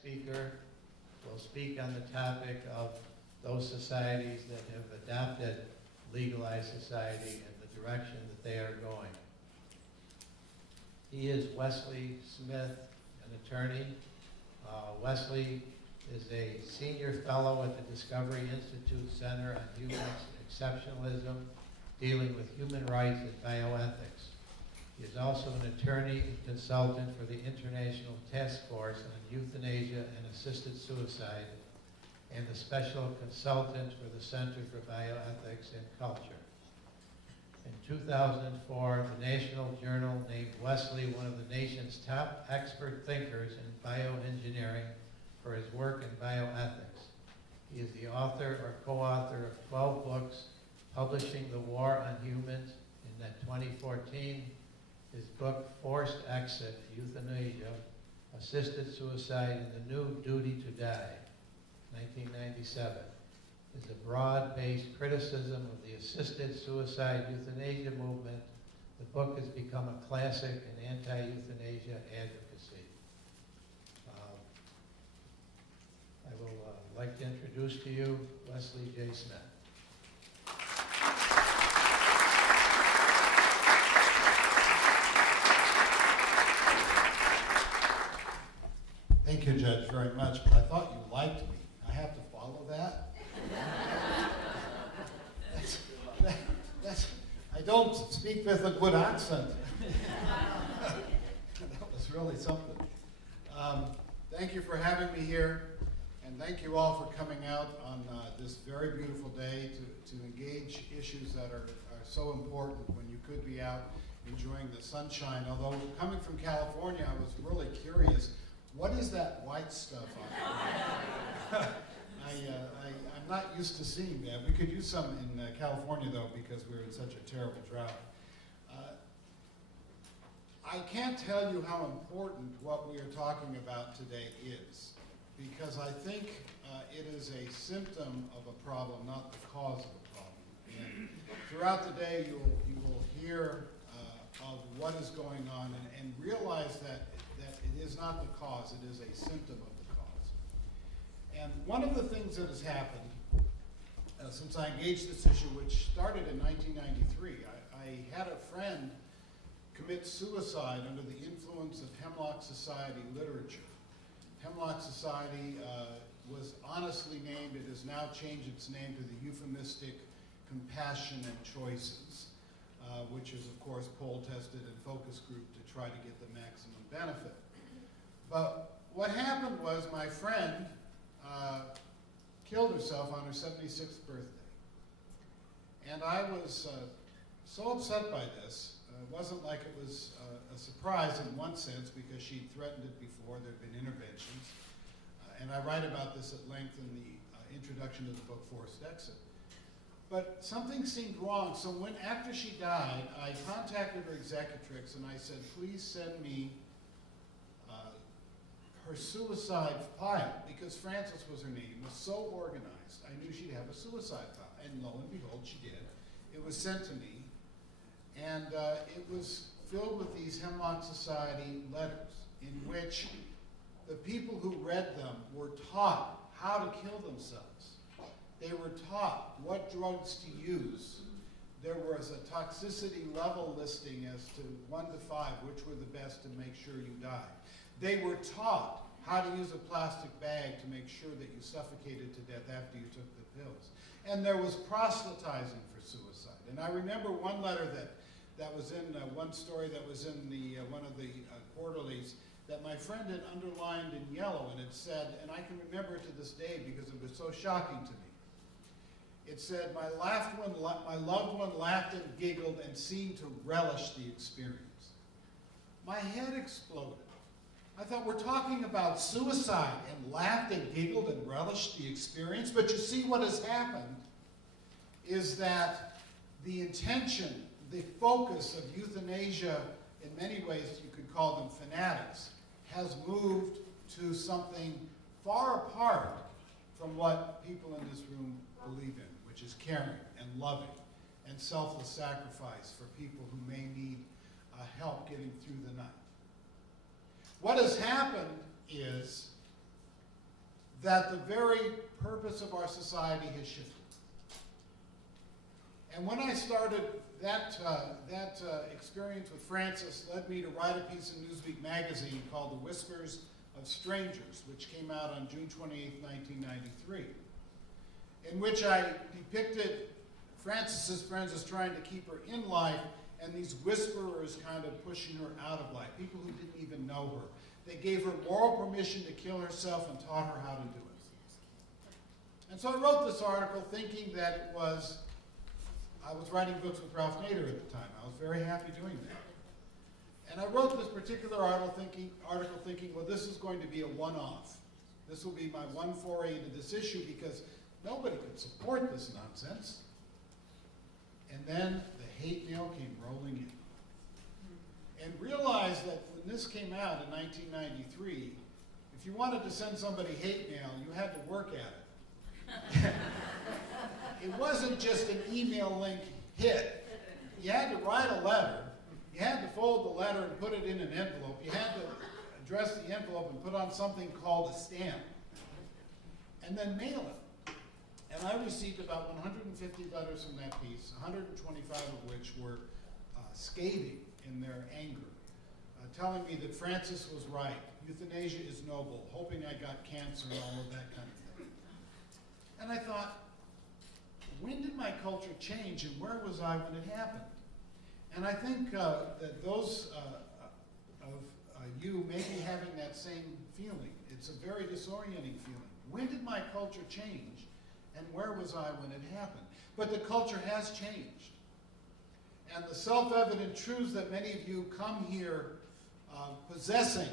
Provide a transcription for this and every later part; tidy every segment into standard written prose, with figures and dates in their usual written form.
speaker will speak on the topic of those societies that have adopted legalized society and the direction that they are going. He is Wesley Smith, an attorney. Wesley is a senior fellow at the Discovery Institute Center on Human Exceptionalism, dealing with human rights and bioethics. He is also an attorney and consultant for the International Task Force on Euthanasia and Assisted Suicide, and the special consultant for the Center for Bioethics and Culture. In 2004, the National Journal named Wesley one of the nation's top expert thinkers in bioengineering for his work in bioethics. He is the author or co-author of 12 books, publishing The War on Humans in 2014, his book Forced Exit, Euthanasia, Assisted Suicide, and the New Duty to Die, 1997, is a broad-based criticism of the assisted suicide euthanasia movement. The book has become a classic in anti-euthanasia advocacy. I will like to introduce to you Wesley J. Smith. Thank you, Judge, very much, but I thought you liked me. I have to follow that? I don't speak with a good accent. That was really something. Thank you for having me here, and thank you all for coming out on this very beautiful day to engage issues that are so important when you could be out enjoying the sunshine. Although coming from California, I was really curious. What is that white stuff on? I'm not used to seeing that. We could use some in California, though, because we're in such a terrible drought. I can't tell you how important what we are talking about today is, because I think it is a symptom of a problem, not the cause of a problem. And throughout the day, you will hear of what is going on and realize that it is not the cause, it is a symptom of the cause. And one of the things that has happened since I engaged this issue, which started in 1993, I had a friend commit suicide under the influence of Hemlock Society literature. Hemlock Society was honestly named, it has now changed its name to the euphemistic Compassion and Choices, which is of course poll tested and focus group to try to get the maximum benefit. But what happened was my friend killed herself on her 76th birthday. And I was so upset by this. It wasn't like it was a surprise in one sense, because she'd threatened it before. There had been interventions. And I write about this at length in the introduction to the book Forced Exit. But something seemed wrong, so after she died, I contacted her executrix and I said, please send me her suicide file, because Frances was her name, was so organized. I knew she'd have a suicide file, and lo and behold, she did. It was sent to me, and it was filled with these Hemlock Society letters in which the people who read them were taught how to kill themselves. They were taught what drugs to use. There was a toxicity level listing as to 1 to 5, which were the best to make sure you died. They were taught how to use a plastic bag to make sure that you suffocated to death after you took the pills. And there was proselytizing for suicide. And I remember one letter that was in, one story that was in the one of the quarterlies that my friend had underlined in yellow, and it said, and I can remember it to this day because it was so shocking to me. It said, my loved one laughed and giggled and seemed to relish the experience. My head exploded. I thought, we're talking about suicide, and laughed and giggled and relished the experience. But you see, what has happened is that the intention, the focus of euthanasia, in many ways you could call them fanatics, has moved to something far apart from what people in this room believe in, which is caring and loving and selfless sacrifice for people who may need help getting through the night. What has happened is that the very purpose of our society has shifted. And when I started, that experience with Frances led me to write a piece in Newsweek magazine called The Whispers of Strangers, which came out on June 28, 1993, in which I depicted Frances's friends as trying to keep her in life, and these whisperers kind of pushing her out of life, people who didn't even know her. They gave her moral permission to kill herself and taught her how to do it. And so I wrote this article thinking that it was, I was writing books with Ralph Nader at the time. I was very happy doing that. And I wrote this particular article thinking, well, this is going to be a one-off. This will be my one foray into this issue because nobody could support this nonsense. And then the hate mail came rolling in. And realized that when this came out in 1993, if you wanted to send somebody hate mail, you had to work at it. It wasn't just an email link hit. You had to write a letter. You had to fold the letter and put it in an envelope. You had to address the envelope and put on something called a stamp. And then mail it. And I received about 150 letters from that piece, 125 of which were scathing in their anger, telling me that Frances was right, euthanasia is noble, hoping I got cancer and all of that kind of thing. And I thought, when did my culture change and where was I when it happened? And I think that those of you may be having that same feeling. It's a very disorienting feeling. When did my culture change and where was I when it happened? But the culture has changed. And the self-evident truths that many of you come here possessing,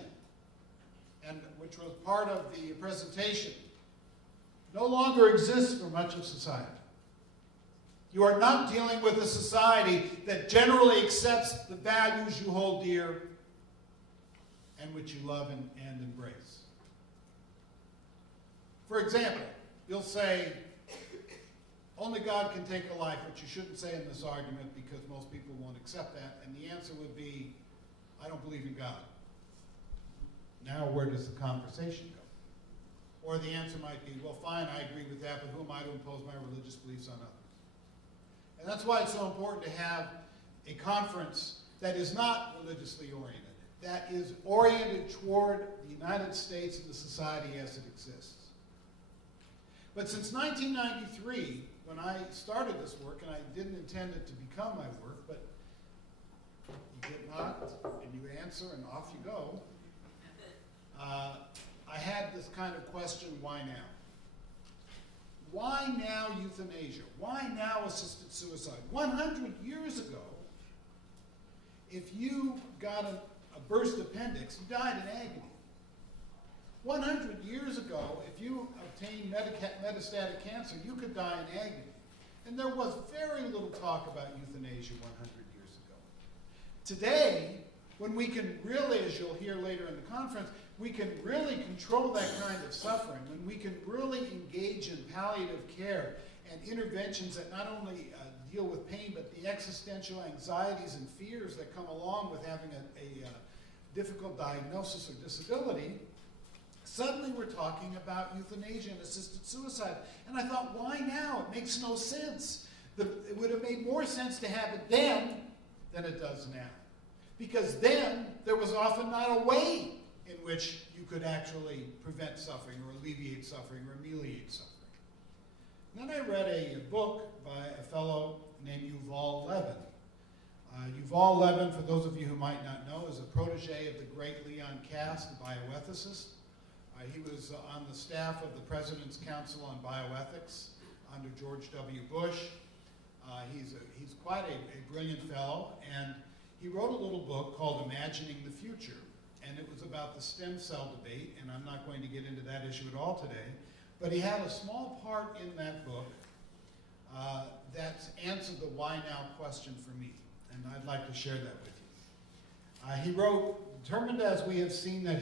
and which was part of the presentation, no longer exists for much of society. You are not dealing with a society that generally accepts the values you hold dear and which you love and embrace. For example, you'll say, only God can take a life, which you shouldn't say in this argument because most people won't accept that. And the answer would be, I don't believe in God. Now where does the conversation go? Or the answer might be, well, fine, I agree with that, but who am I to impose my religious beliefs on others? And that's why it's so important to have a conference that is not religiously oriented, that is oriented toward the United States and the society as it exists. But since 1993, when I started this work, and I didn't intend it to become my work, but you get knocked, and you answer, and off you go, I had this kind of question, why now? Why now euthanasia? Why now assisted suicide? 100 years ago, if you got a burst appendix, you died in agony. 100 years ago, if you obtained metastatic cancer, you could die in agony. And there was very little talk about euthanasia 100 years ago. Today, when we can really, as you'll hear later in the conference, we can really control that kind of suffering, when we can really engage in palliative care and interventions that not only deal with pain, but the existential anxieties and fears that come along with having a difficult diagnosis or disability, suddenly we're talking about euthanasia and assisted suicide. And I thought, why now? It makes no sense. It would have made more sense to have it then than it does now. Because then there was often not a way in which you could actually prevent suffering or alleviate suffering or ameliorate suffering. Then I read a book by a fellow named Yuval Levin. Yuval Levin, for those of you who might not know, is a protege of the great Leon Kass, the bioethicist. He was on the staff of the President's Council on Bioethics under George W. Bush. He's quite a brilliant fellow, and he wrote a little book called Imagining the Future. And it was about the stem cell debate, and I'm not going to get into that issue at all today. But he had a small part in that book that answered the why now question for me, and I'd like to share that with you. He wrote, determined as we have seen that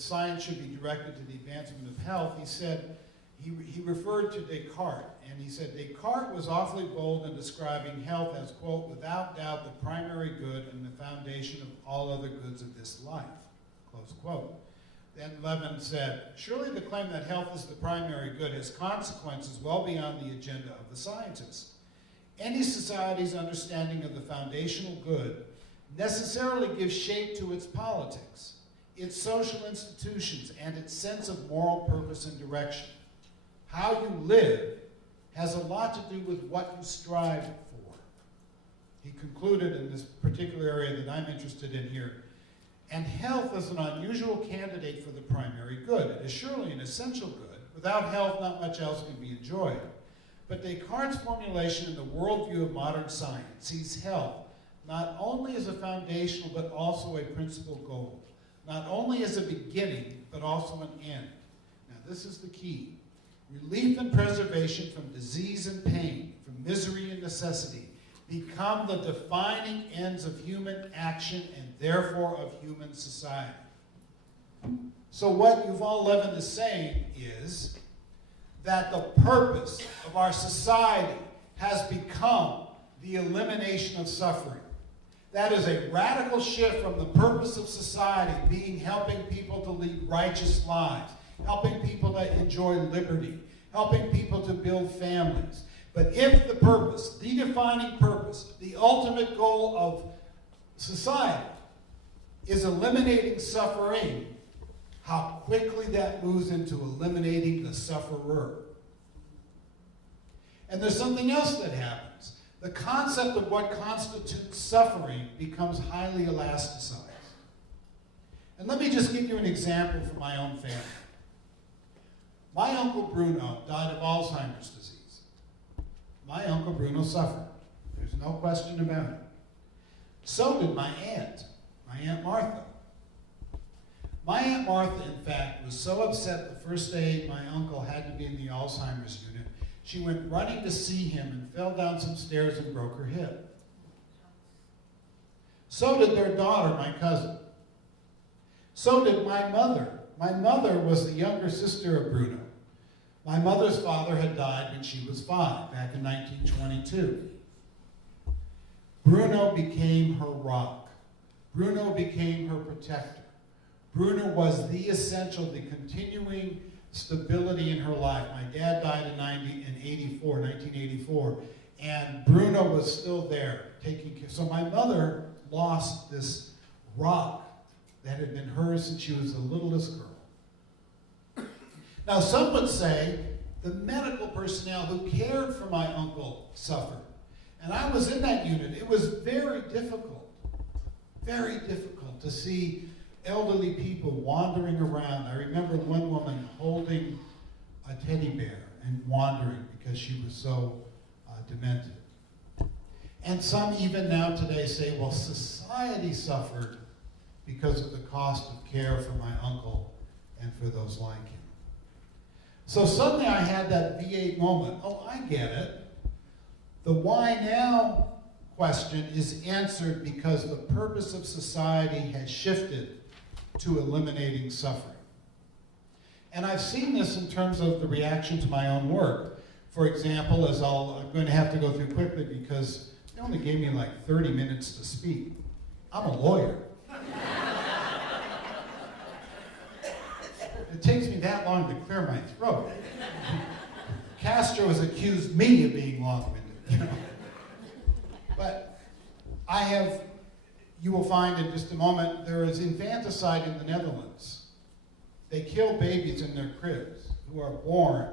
science should be directed to the advancement of health, he said, he referred to Descartes, and he said, Descartes was awfully bold in describing health as, quote, without doubt the primary good and the foundation of all other goods of this life, close quote. Then Levin said, surely the claim that health is the primary good has consequences well beyond the agenda of the scientists. Any society's understanding of the foundational good necessarily gives shape to its politics, its social institutions, and its sense of moral purpose and direction. How you live has a lot to do with what you strive for. He concluded in this particular area that I'm interested in here, and health is an unusual candidate for the primary good. It is surely an essential good. Without health, not much else can be enjoyed. But Descartes' formulation in the worldview of modern science sees health not only as a foundational, but also a principal goal. Not only as a beginning, but also an end. Now, this is the key. Relief and preservation from disease and pain, from misery and necessity, become the defining ends of human action and therefore of human society. So what Yuval Levin is saying is that the purpose of our society has become the elimination of suffering. That is a radical shift from the purpose of society being helping people to lead righteous lives, helping people to enjoy liberty, helping people to build families. But if the purpose, the defining purpose, the ultimate goal of society is eliminating suffering, how quickly that moves into eliminating the sufferer. And there's something else that happens. The concept of what constitutes suffering becomes highly elasticized. And let me just give you an example from my own family. My Uncle Bruno died of Alzheimer's disease. My Uncle Bruno suffered. There's no question about it. So did my Aunt Martha. My Aunt Martha, in fact, was so upset the first day my uncle had to be in the Alzheimer's unit, she went running to see him and fell down some stairs and broke her hip. So did their daughter, my cousin. So did my mother. My mother was the younger sister of Bruno. My mother's father had died when she was 5, back in 1922. Bruno became her rock. Bruno became her protector. Bruno was the essential, the continuing stability in her life. My dad died in 1984, and Bruno was still there taking care. So my mother lost this rock that had been hers since she was the littlest girl. Now, some would say the medical personnel who cared for my uncle suffered. And I was in that unit. It was very difficult to see elderly people wandering around. I remember one woman holding a teddy bear and wandering because she was so demented. And some even now today say, well, society suffered because of the cost of care for my uncle and for those like him. So suddenly I had that V8 moment. Oh, I get it. The why now question is answered because the purpose of society has shifted to eliminating suffering. And I've seen this in terms of the reaction to my own work. For example, I'm going to have to go through quickly because they only gave me like 30 minutes to speak. I'm a lawyer. It takes me that long to clear my throat. Castro has accused me of being long-winded. But you will find in just a moment, there is infanticide in the Netherlands. They kill babies in their cribs who are born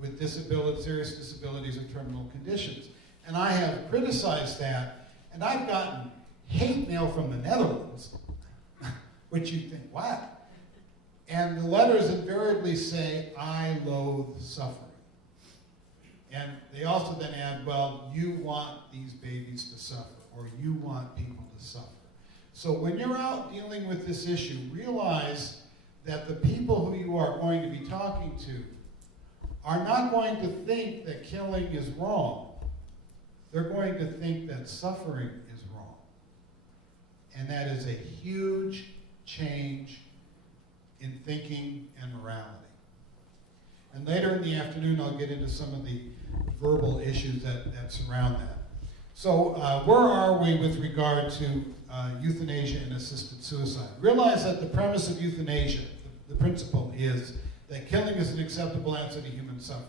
with serious disabilities or terminal conditions. And I have criticized that, and I've gotten hate mail from the Netherlands, which you think, wow. And the letters invariably say, I loathe suffering. And they also then add, well, you want these babies to suffer, or you want people to suffer. So when you're out dealing with this issue, realize that the people who you are going to be talking to are not going to think that killing is wrong. They're going to think that suffering is wrong. And that is a huge change in thinking and morality. And later in the afternoon, I'll get into some of the verbal issues that surround that. So where are we with regard to euthanasia and assisted suicide? Realize that the premise of euthanasia, the principle is that killing is an acceptable answer to human suffering.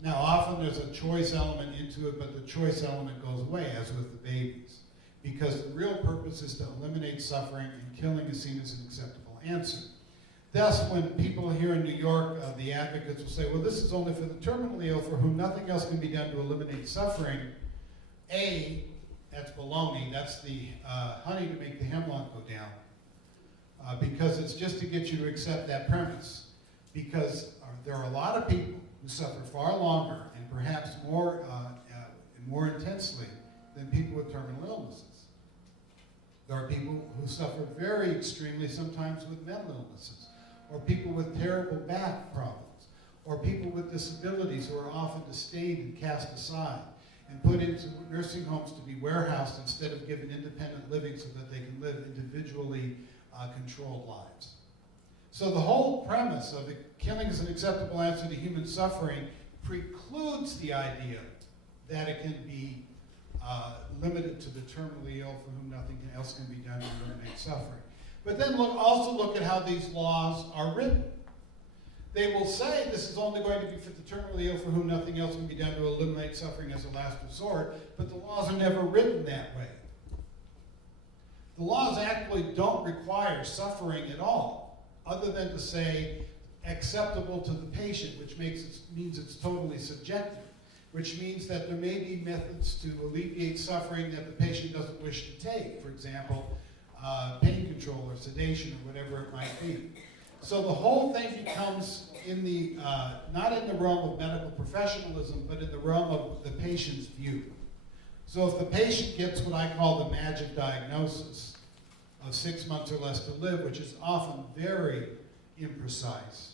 Now, often there's a choice element into it, but the choice element goes away, as with the babies, because the real purpose is to eliminate suffering, and killing is seen as an acceptable answer. Thus, when people here in New York, the advocates will say, well, this is only for the terminally ill for whom nothing else can be done to eliminate suffering, A, that's baloney. That's the honey to make the hemlock go down. Because it's just to get you to accept that premise. Because there are a lot of people who suffer far longer and perhaps more intensely than people with terminal illnesses. There are people who suffer very extremely, sometimes with mental illnesses, or people with terrible back problems, or people with disabilities who are often disdained and cast aside and put into nursing homes to be warehoused instead of given independent living so that they can live individually controlled lives. So the whole premise of killing is an acceptable answer to human suffering precludes the idea that it can be limited to the terminally ill for whom nothing else can be done to eliminate suffering. But then also look at how these laws are written. They will say this is only going to be for the terminally ill for whom nothing else can be done to eliminate suffering as a last resort, but the laws are never written that way. The laws actually don't require suffering at all, other than to say acceptable to the patient, which means it's totally subjective, which means that there may be methods to alleviate suffering that the patient doesn't wish to take. For example, pain control or sedation or whatever it might be. So the whole thing becomes in the, not in the realm of medical professionalism, but in the realm of the patient's view. So if the patient gets what I call the magic diagnosis of 6 months or less to live, which is often very imprecise,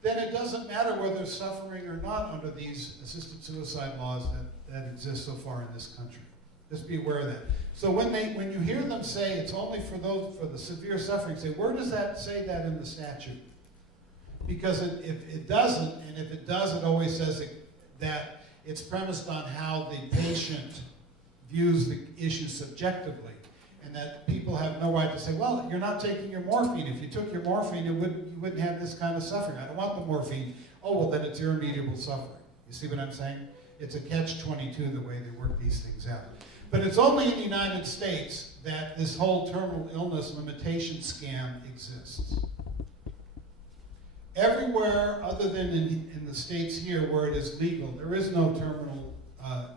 then it doesn't matter whether they're suffering or not under these assisted suicide laws that exist so far in this country. Just be aware of that. So when you hear them say it's only for the severe suffering, say, where does that say that in the statute? Because if it doesn't, and if it does, it always says that it's premised on how the patient views the issue subjectively, and that people have no right to say, well, you're not taking your morphine. If you took your morphine, you wouldn't have this kind of suffering. I don't want the morphine. Oh, well, then it's irremediable suffering. You see what I'm saying? It's a catch-22 the way they work these things out. But it's only in the United States that this whole terminal illness limitation scam exists. Everywhere other than in the states here where it is legal, there is no terminal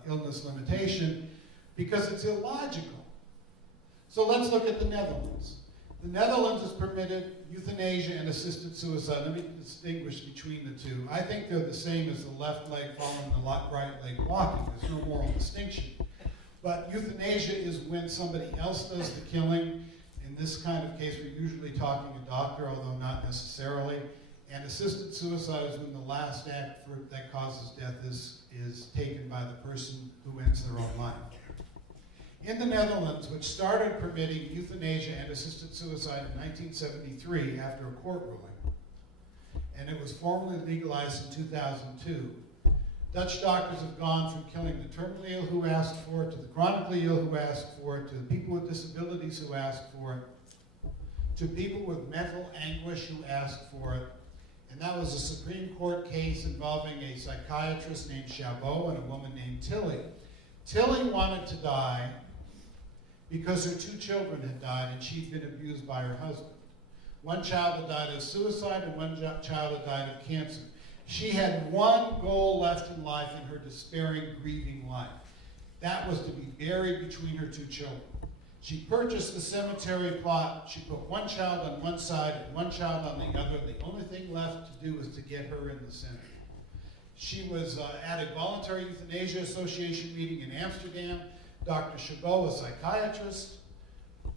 illness limitation because it's illogical. So let's look at the Netherlands. The Netherlands has permitted euthanasia and assisted suicide. Let me distinguish between the two. I think they're the same as the left leg following the right leg walking. There's no moral distinction. But euthanasia is when somebody else does the killing. In this kind of case, we're usually talking a doctor, although not necessarily. And assisted suicide is when the last act that causes death is taken by the person who ends their own life. In the Netherlands, which started permitting euthanasia and assisted suicide in 1973 after a court ruling, and it was formally legalized in 2002, Dutch doctors have gone from killing the terminally ill who asked for it, to the chronically ill who asked for it, to the people with disabilities who asked for it, to people with mental anguish who asked for it. And that was a Supreme Court case involving a psychiatrist named Chabot and a woman named Tilly. Tilly wanted to die because her 2 children had died and she'd been abused by her husband. One child had died of suicide and one child had died of cancer. She had one goal left in life in her despairing, grieving life. That was to be buried between her 2 children. She purchased the cemetery plot. She put one child on one side and one child on the other. The only thing left to do was to get her in the center. She was at a voluntary euthanasia association meeting in Amsterdam. Dr. Chabot, a psychiatrist,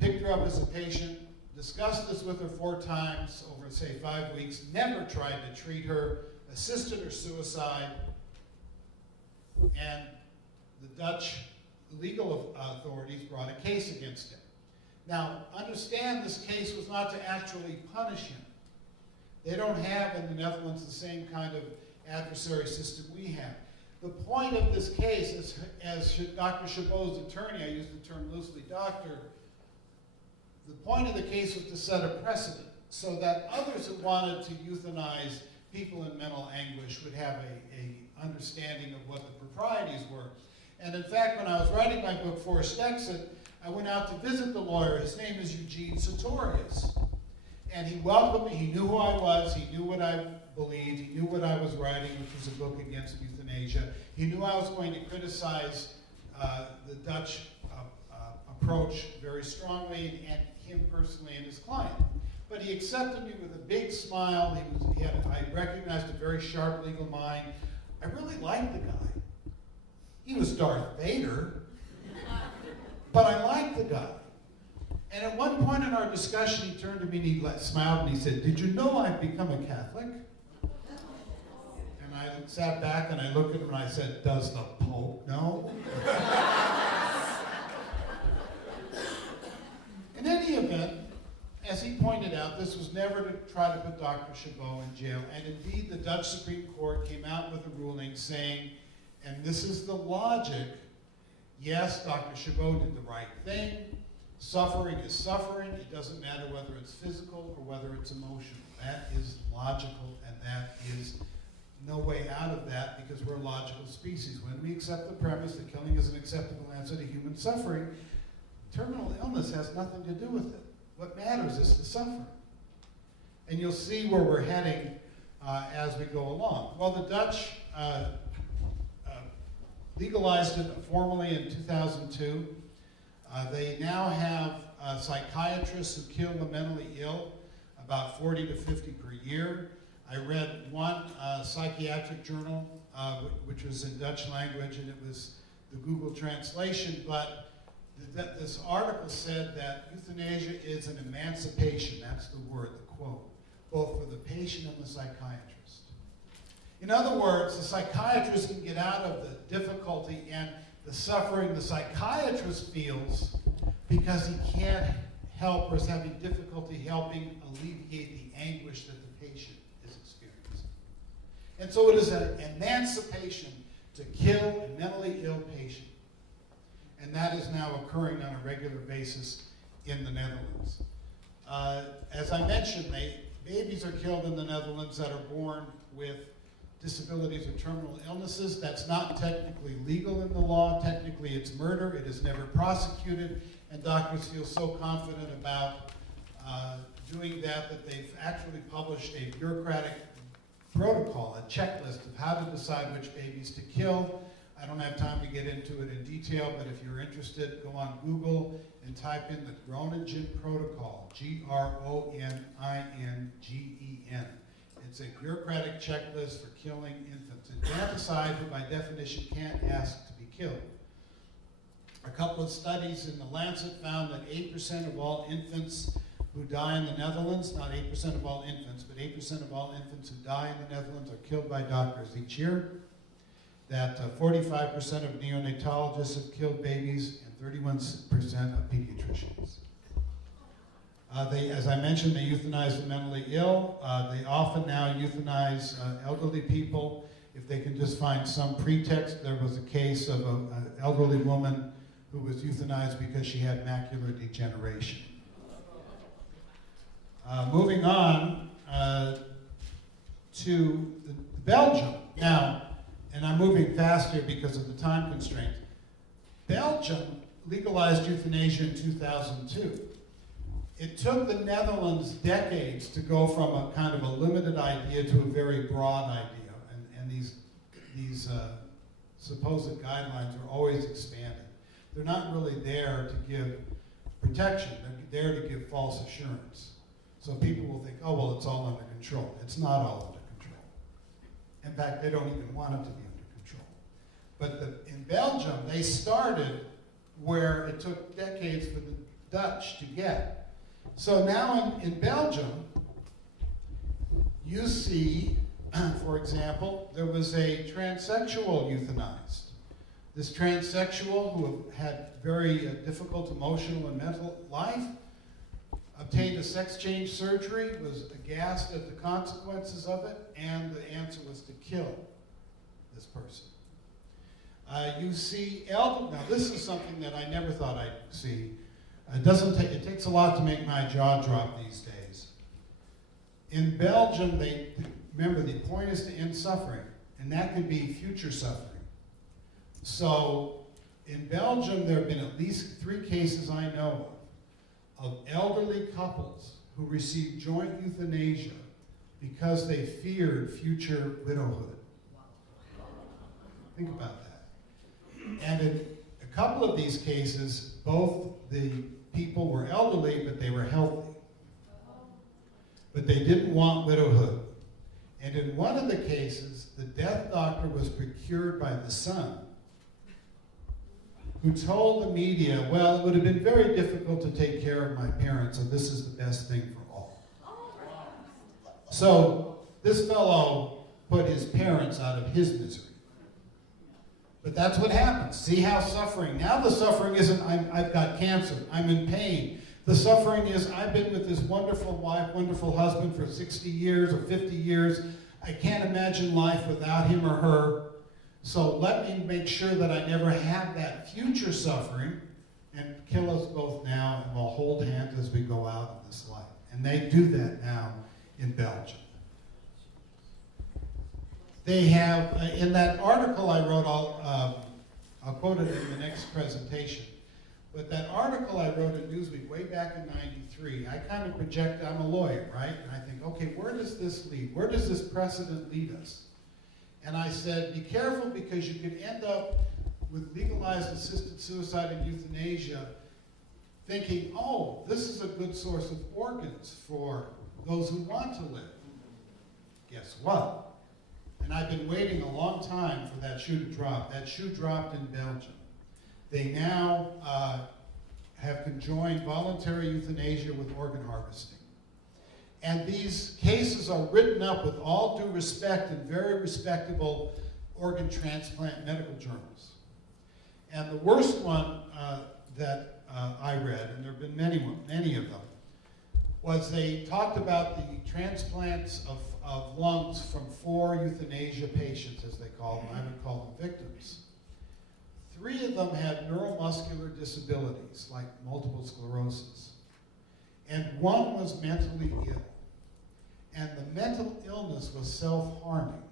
picked her up as a patient, discussed this with her 4 times over, say, 5 weeks, never tried to treat her, assisted her suicide, and the Dutch legal authorities brought a case against him. Now, understand this case was not to actually punish him. They don't have in the Netherlands the same kind of adversary system we have. The point of this case is, as Dr. Chabot's attorney, I use the term loosely, doctor, the point of the case was to set a precedent so that others who wanted to euthanize people in mental anguish would have a understanding of what the proprieties were. And in fact, when I was writing my book, Forced Exit, I went out to visit the lawyer. His name is Eugene Sartorius. And he welcomed me. He knew who I was. He knew what I believed. He knew what I was writing, which was a book against euthanasia. He knew I was going to criticize the Dutch approach very strongly, and him personally and his client. But he accepted me with a big smile. I recognized a very sharp legal mind. I really liked the guy. He was Darth Vader, but I liked the guy. And at one point in our discussion, he turned to me and he smiled and he said, "Did you know I've become a Catholic?" And I sat back and I looked at him and I said, "Does the Pope know?" In any event, as he pointed out, this was never to try to put Dr. Chabot in jail. And indeed, the Dutch Supreme Court came out with a ruling saying, and this is the logic, yes, Dr. Chabot did the right thing. Suffering is suffering. It doesn't matter whether it's physical or whether it's emotional. That is logical, and that is no way out of that because we're a logical species. When we accept the premise that killing is an acceptable answer to human suffering, terminal illness has nothing to do with it. What matters is the suffering. And you'll see where we're heading as we go along. Well, the Dutch legalized it formally in 2002. They now have psychiatrists who kill the mentally ill, about 40 to 50 per year. I read one psychiatric journal, which was in Dutch language, and it was the Google translation, but this article said that euthanasia is an emancipation, that's the word, the quote, both for the patient and the psychiatrist. In other words, the psychiatrist can get out of the difficulty and the suffering the psychiatrist feels because he can't help or is having difficulty helping alleviate the anguish that the patient is experiencing. And so it is an emancipation to kill a mentally ill patient. And that is now occurring on a regular basis in the Netherlands. As I mentioned, babies are killed in the Netherlands that are born with disabilities or terminal illnesses. That's not technically legal in the law. Technically, it's murder. It is never prosecuted. And doctors feel so confident about doing that they've actually published a bureaucratic protocol, a checklist of how to decide which babies to kill. I don't have time to get into it in detail, but if you're interested, go on Google and type in the Groningen Protocol, Groningen. It's a bureaucratic checklist for killing infants. Infanticide, who by definition can't ask to be killed. A couple of studies in the Lancet found that 8% of all infants who die in the Netherlands, not 8% of all infants, but 8% of all infants who die in the Netherlands are killed by doctors each year. That 45% of neonatologists have killed babies and 31% of pediatricians. As I mentioned, they euthanize the mentally ill. They often now euthanize elderly people if they can just find some pretext. There was a case of an elderly woman who was euthanized because she had macular degeneration. Moving on to Belgium. Now, and I'm moving fast here because of the time constraint. Belgium legalized euthanasia in 2002. It took the Netherlands decades to go from a kind of a limited idea to a very broad idea, and these supposed guidelines are always expanding. They're not really there to give protection, they're there to give false assurance. So people will think, oh, well, it's all under control. It's not all under control. In fact, they don't even want it to be under control. But in Belgium, they started where it took decades for the Dutch to get. So now in Belgium, you see, for example, there was a transsexual euthanized. This transsexual who had very difficult emotional and mental life obtained a sex change surgery, was aghast at the consequences of it, and the answer was to kill this person. You see now this is something that I never thought I'd see. It takes a lot to make my jaw drop these days. In Belgium, remember, the point is to end suffering, and that could be future suffering. So in Belgium, there have been at least 3 cases I know of elderly couples who received joint euthanasia because they feared future widowhood. Think about that. And in a couple of these cases, both the people were elderly, but they were healthy. But they didn't want widowhood. And in one of the cases, the death doctor was procured by the son, who told the media, well, it would have been very difficult to take care of my parents, and this is the best thing for all. So this fellow put his parents out of his misery. But that's what happens. See how suffering, now the suffering isn't I've got cancer, I'm in pain. The suffering is I've been with this wonderful wife, wonderful husband for 60 years or 50 years. I can't imagine life without him or her. So let me make sure that I never have that future suffering and kill us both now, and we'll hold hands as we go out of this life. And they do that now in Belgium. They have, in that article I wrote, I'll quote it in the next presentation, but that article I wrote in Newsweek way back in '93, I kind of project, I'm a lawyer, right? And I think, okay, where does this lead? Where does this precedent lead us? And I said, be careful, because you could end up with legalized assisted suicide and euthanasia thinking, oh, this is a good source of organs for those who want to live. Guess what? And I've been waiting a long time for that shoe to drop. That shoe dropped in Belgium. They now have conjoined voluntary euthanasia with organ harvesting. And these cases are written up with all due respect in very respectable organ transplant medical journals. And the worst one that I read, and there have been many of them, was they talked about the transplants of lungs from 4 euthanasia patients, as they call them. I would call them victims. 3 of them had neuromuscular disabilities, like multiple sclerosis. And 1 was mentally ill. And the mental illness was self-harming.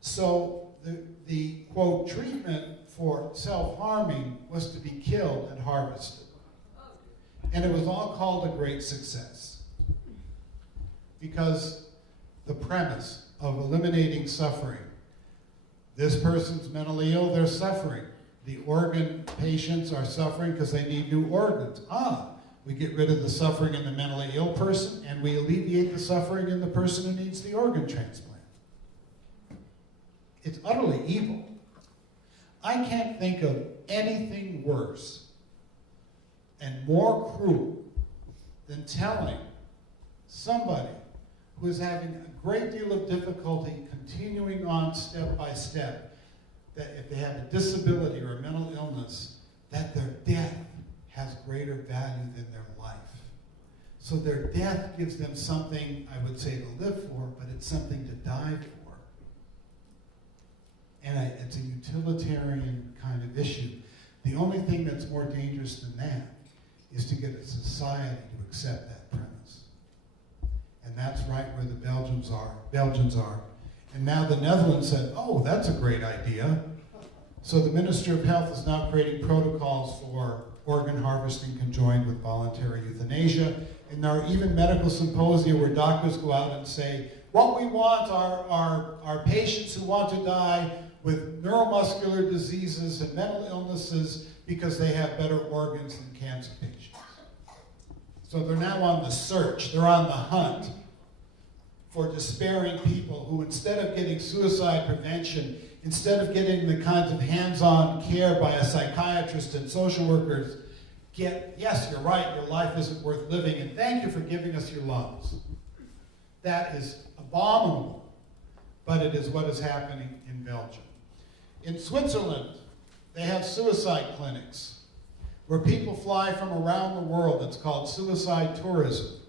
So the quote, treatment for self-harming was to be killed and harvested. And it was all called a great success. Because the premise of eliminating suffering, this person's mentally ill, they're suffering. The organ patients are suffering because they need new organs. We get rid of the suffering in the mentally ill person, and we alleviate the suffering in the person who needs the organ transplant. It's utterly evil. I can't think of anything worse and more cruel than telling somebody who is having a great deal of difficulty continuing on step by step, that if they have a disability or a mental illness, that their death has greater value than their life. So their death gives them something, I would say, to live for, but it's something to die for. And it's a utilitarian kind of issue. The only thing that's more dangerous than that is to get a society to accept that premise. And that's right where the Belgians are. And now the Netherlands said, oh, that's a great idea. So the Minister of Health is now creating protocols for organ harvesting conjoined with voluntary euthanasia. And there are even medical symposia where doctors go out and say, what we want are patients who want to die with neuromuscular diseases and mental illnesses because they have better organs than cancer patients. So they're now on the search, they're on the hunt for despairing people who, instead of getting suicide prevention, instead of getting the kinds of hands-on care by a psychiatrist and social workers, get, yes, you're right, your life isn't worth living, and thank you for giving us your lungs. That is abominable, but it is what is happening in Belgium. In Switzerland, they have suicide clinics where people fly from around the world. It's called suicide tourism.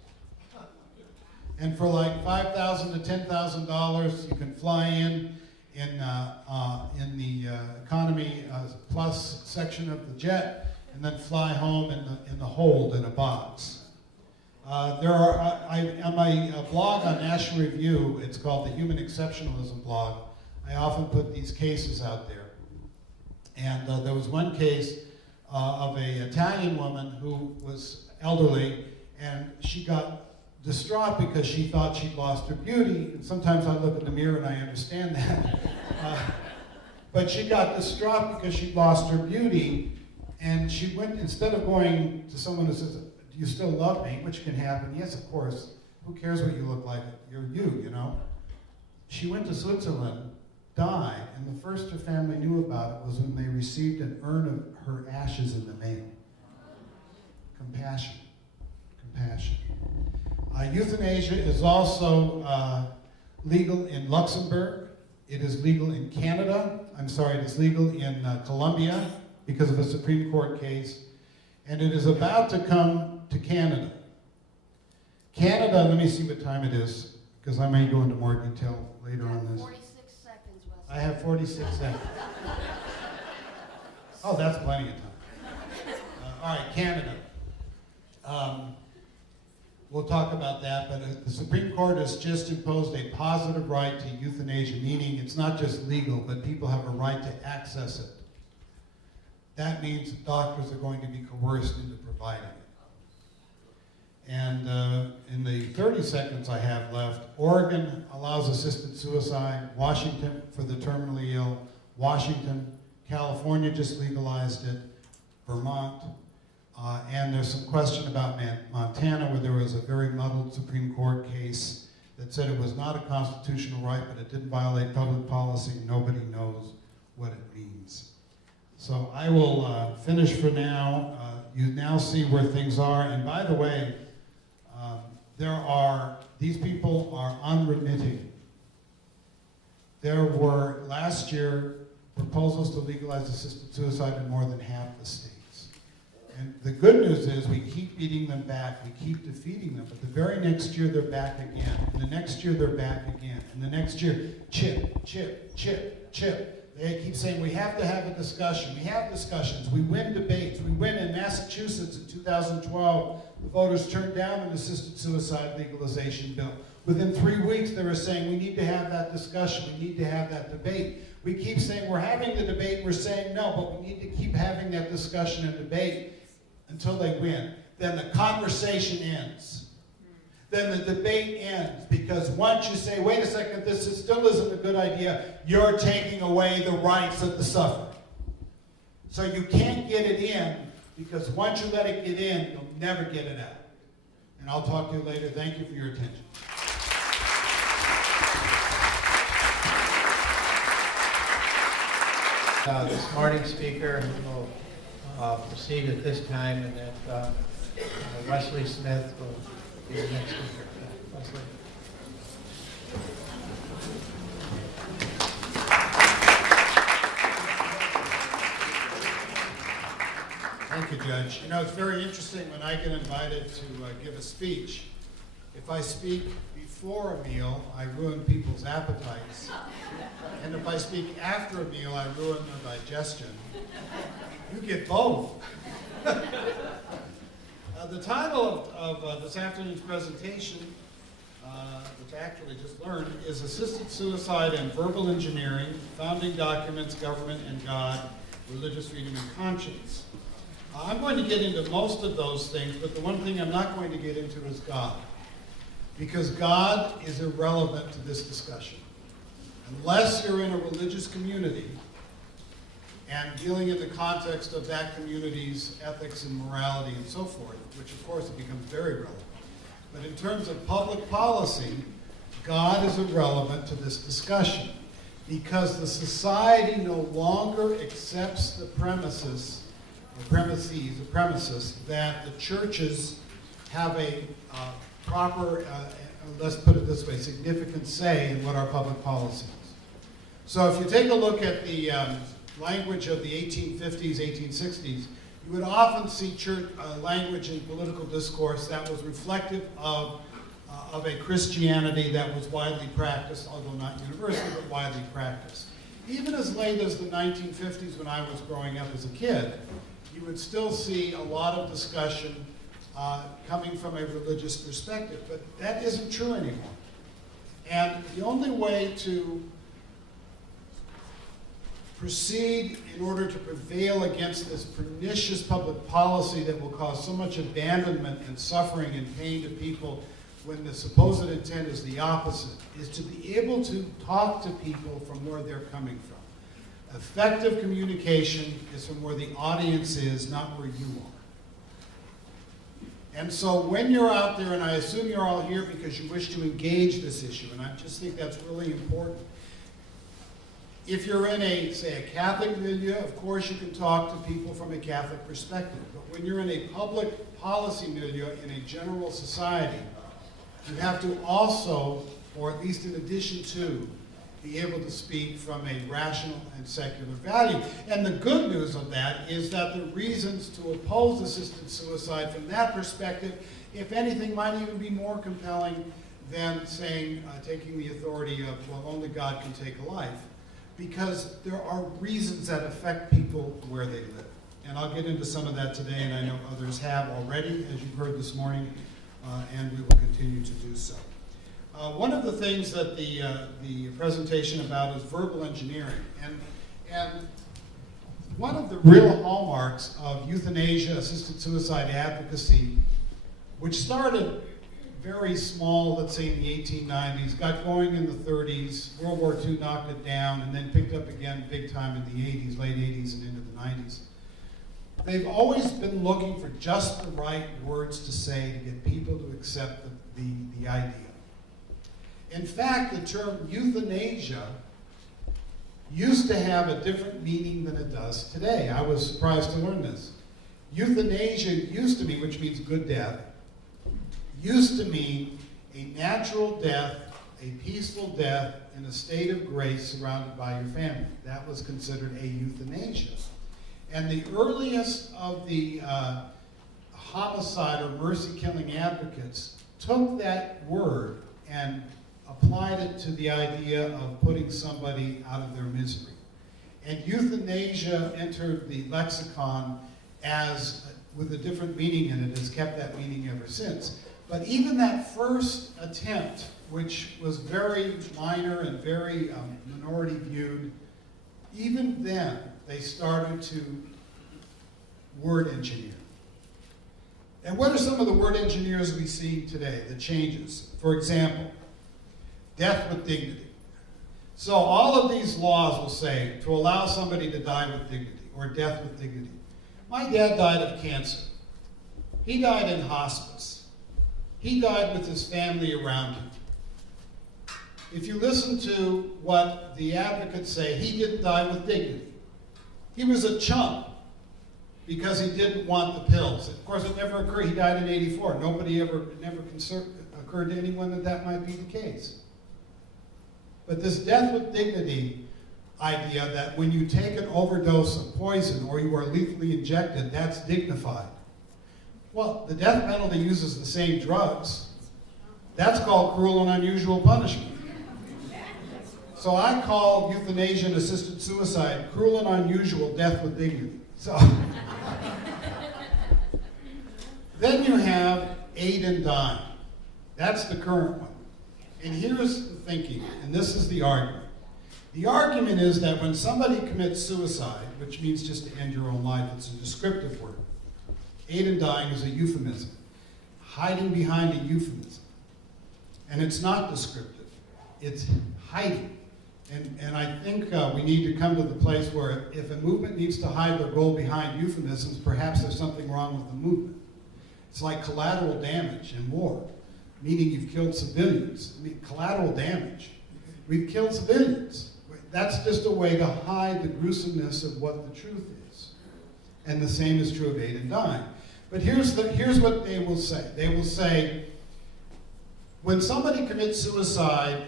And for like $5,000 to $10,000, you can fly in the economy plus section of the jet, and then fly home in the hold in a box. On my blog on National Review, it's called the Human Exceptionalism blog, I often put these cases out there. And there was one case of an Italian woman who was elderly, and she got distraught because she thought she'd lost her beauty. And sometimes I look in the mirror and I understand that. But she got distraught because she'd lost her beauty, and she went, instead of going to someone who says, "Do you still love me?" which can happen, yes, of course, who cares what you look like, you're you know. She went to Switzerland, died, and the first her family knew about it was when they received an urn of her ashes in the mail. Compassion. Compassion. Euthanasia is also legal in Luxembourg. It is legal in Canada. I'm sorry, it is legal in Colombia because of a Supreme Court case. And it is about to come to Canada. Canada, let me see what time it is, because I may go into more detail later on this. 46 seconds, Wesley. I have 46 seconds. Oh, that's plenty of time. All right, Canada. We'll talk about that, but the Supreme Court has just imposed a positive right to euthanasia, meaning it's not just legal, but people have a right to access it. That means doctors are going to be coerced into providing it. And in the 30 seconds I have left, Oregon allows assisted suicide, Washington for the terminally ill, Washington, California just legalized it, Vermont, and there's some question about Montana, where there was a very muddled Supreme Court case that said it was not a constitutional right, but it didn't violate public policy. Nobody knows what it means. So I will finish for now. You now see where things are. And by the way, these people are unremitting. There were, last year, proposals to legalize assisted suicide in more than half the states. And the good news is we keep beating them back, we keep defeating them, but the very next year they're back again, and the next year they're back again, and the next year, chip, chip, chip, chip. They keep saying we have to have a discussion. We have discussions. We win debates. We win in Massachusetts in 2012. The voters turned down an assisted suicide legalization bill. Within 3 weeks, they were saying we need to have that discussion. We need to have that debate. We keep saying we're having the debate. We're saying no, but we need to keep having that discussion and debate until they win. Then the conversation ends. Then the debate ends, because once you say, wait a second, this still isn't a good idea, you're taking away the rights of the sufferer. So you can't get it in, because once you let it get in, you'll never get it out. And I'll talk to you later. Thank you for your attention. This morning's speaker will proceed at this time, and that Wesley Smith will be the next speaker. Wesley. Thank you, Judge. You know, it's very interesting when I get invited to give a speech. If I speak before a meal, I ruin people's appetites. And if I speak after a meal, I ruin their digestion. You get both. The title of this afternoon's presentation, which I actually just learned, is Assisted Suicide and Verbal Engineering, Founding Documents, Government and God, Religious Freedom and Conscience. I'm going to get into most of those things, but the one thing I'm not going to get into is God. Because God is irrelevant to this discussion. Unless you're in a religious community and dealing in the context of that community's ethics and morality and so forth, which of course it becomes very relevant. But in terms of public policy, God is irrelevant to this discussion because the society no longer accepts the premises that the churches have a proper, let's put it this way, significant say in what our public policy is. So if you take a look at the language of the 1850s, 1860s, you would often see church language in political discourse that was reflective of a Christianity that was widely practiced, although not universally, but widely practiced. Even as late as the 1950s when I was growing up as a kid, you would still see a lot of discussion coming from a religious perspective. But that isn't true anymore. And the only way to proceed in order to prevail against this pernicious public policy that will cause so much abandonment and suffering and pain to people when the supposed intent is the opposite, is to be able to talk to people from where they're coming from. Effective communication is from where the audience is, not where you are. And so when you're out there, and I assume you're all here because you wish to engage this issue, and I just think that's really important. If you're in a, say, a Catholic milieu, of course you can talk to people from a Catholic perspective. But when you're in a public policy milieu in a general society, you have to also, or at least in addition to, be able to speak from a rational and secular value. And the good news of that is that the reasons to oppose assisted suicide from that perspective, if anything, might even be more compelling than saying, taking the authority of, well, only God can take a life. Because there are reasons that affect people where they live. And I'll get into some of that today, and I know others have already, as you've heard this morning, and we will continue to do so. One of the things that the presentation about is verbal engineering. And one of the real hallmarks of euthanasia, assisted suicide advocacy, which started very small, let's say in the 1890s, got going in the 30s, World War II knocked it down, and then picked up again big time in the 80s, late 80s and into the 90s. They've always been looking for just the right words to say to get people to accept the idea. In fact, the term euthanasia used to have a different meaning than it does today. I was surprised to learn this. Euthanasia used to mean, which means good death, used to mean a natural death, a peaceful death, in a state of grace surrounded by your family. That was considered a euthanasia. And the earliest of the homicide or mercy-killing advocates took that word and applied it to the idea of putting somebody out of their misery. And euthanasia entered the lexicon as, with a different meaning in it, has kept that meaning ever since. But even that first attempt, which was very minor and very minority viewed, even then they started to word engineer. And what are some of the word engineers we see today, the changes? For example, death with dignity. So all of these laws will say to allow somebody to die with dignity or death with dignity. My dad died of cancer. He died in hospice. He died with his family around him. If you listen to what the advocates say, he didn't die with dignity. He was a chump because he didn't want the pills. Of course, it never occurred. He died in '84. It never occurred to anyone that that might be the case. But this death with dignity idea that when you take an overdose of poison or you are lethally injected, that's dignified. Well, the death penalty uses the same drugs. That's called cruel and unusual punishment. So I call euthanasia and assisted suicide cruel and unusual death with dignity. So then you have aid and dying. That's the current one. And here's the thinking, and this is the argument. The argument is that when somebody commits suicide, which means just to end your own life, it's a descriptive word. Aid and dying is a euphemism, hiding behind a euphemism. And it's not descriptive, it's hiding. And I think we need to come to the place where if a movement needs to hide their goal behind euphemisms, perhaps there's something wrong with the movement. It's like collateral damage in war, meaning you've killed civilians. I mean, collateral damage. We've killed civilians. That's just a way to hide the gruesomeness of what the truth is. And the same is true of aid and dying. But here's what they will say. They will say, when somebody commits suicide,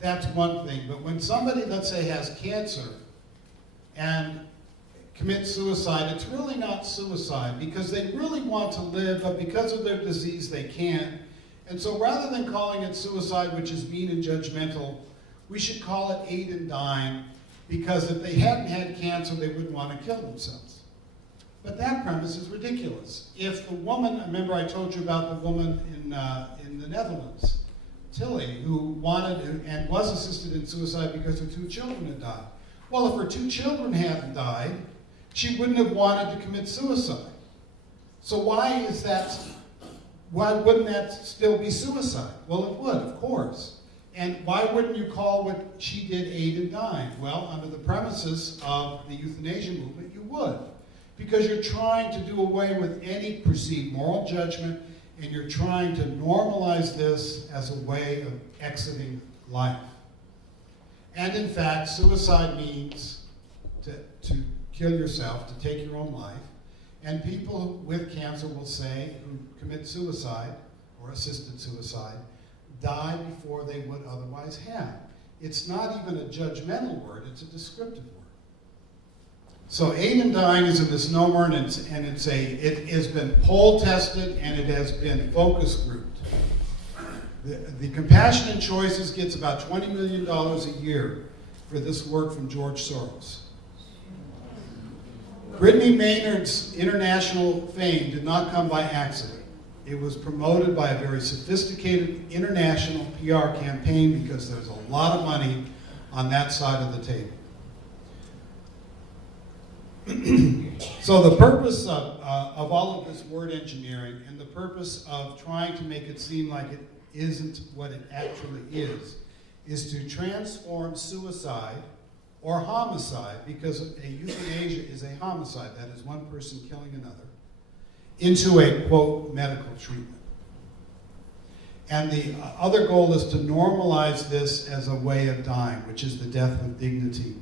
that's one thing. But when somebody, let's say, has cancer and commits suicide, it's really not suicide because they really want to live, but because of their disease, they can't. And so rather than calling it suicide, which is mean and judgmental, we should call it aid and dying, because if they hadn't had cancer, they wouldn't want to kill themselves. But that premise is ridiculous. If the woman, remember I told you about the woman in the Netherlands, Tilly, who wanted and was assisted in suicide because her 2 children had died. Well, if her 2 children hadn't died, she wouldn't have wanted to commit suicide. So why wouldn't that still be suicide? Well, it would, of course. And why wouldn't you call what she did aid in dying? Well, under the premises of the euthanasia movement, you would. Because you're trying to do away with any perceived moral judgment, and you're trying to normalize this as a way of exiting life. And in fact, suicide means to kill yourself, to take your own life. And people with cancer will say, who commit suicide or assisted suicide, die before they would otherwise have. It's not even a judgmental word, it's a descriptive word. So aid in dying is a misnomer, and it has been poll tested and it has been focus grouped. The Compassionate Choices gets about $20 million a year for this work from George Soros. Brittany Maynard's international fame did not come by accident. It was promoted by a very sophisticated international PR campaign because there's a lot of money on that side of the table. So the purpose of all of this word engineering and the purpose of trying to make it seem like it isn't what it actually is to transform suicide or homicide, because a euthanasia is a homicide, that is one person killing another, into a, quote, medical treatment. And the other goal is to normalize this as a way of dying, which is the death with dignity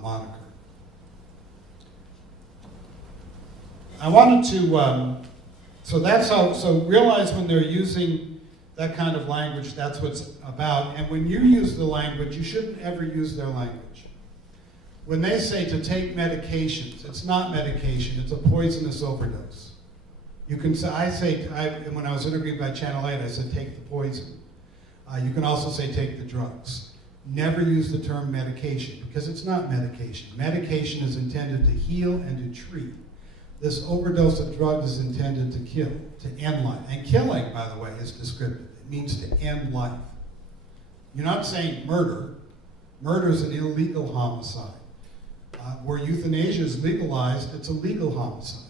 moniker. I wanted to, so realize when they're using that kind of language, that's what's about. And when you use the language, you shouldn't ever use their language. When they say to take medications, it's not medication, it's a poisonous overdose. You can say, when I was interviewed by Channel 8, I said take the poison. You can also say take the drugs. Never use the term medication, because it's not medication. Medication is intended to heal and to treat. This overdose of drugs is intended to kill, to end life. And killing, by the way, is descriptive. It means to end life. You're not saying murder. Murder is an illegal homicide. Where euthanasia is legalized, it's a legal homicide.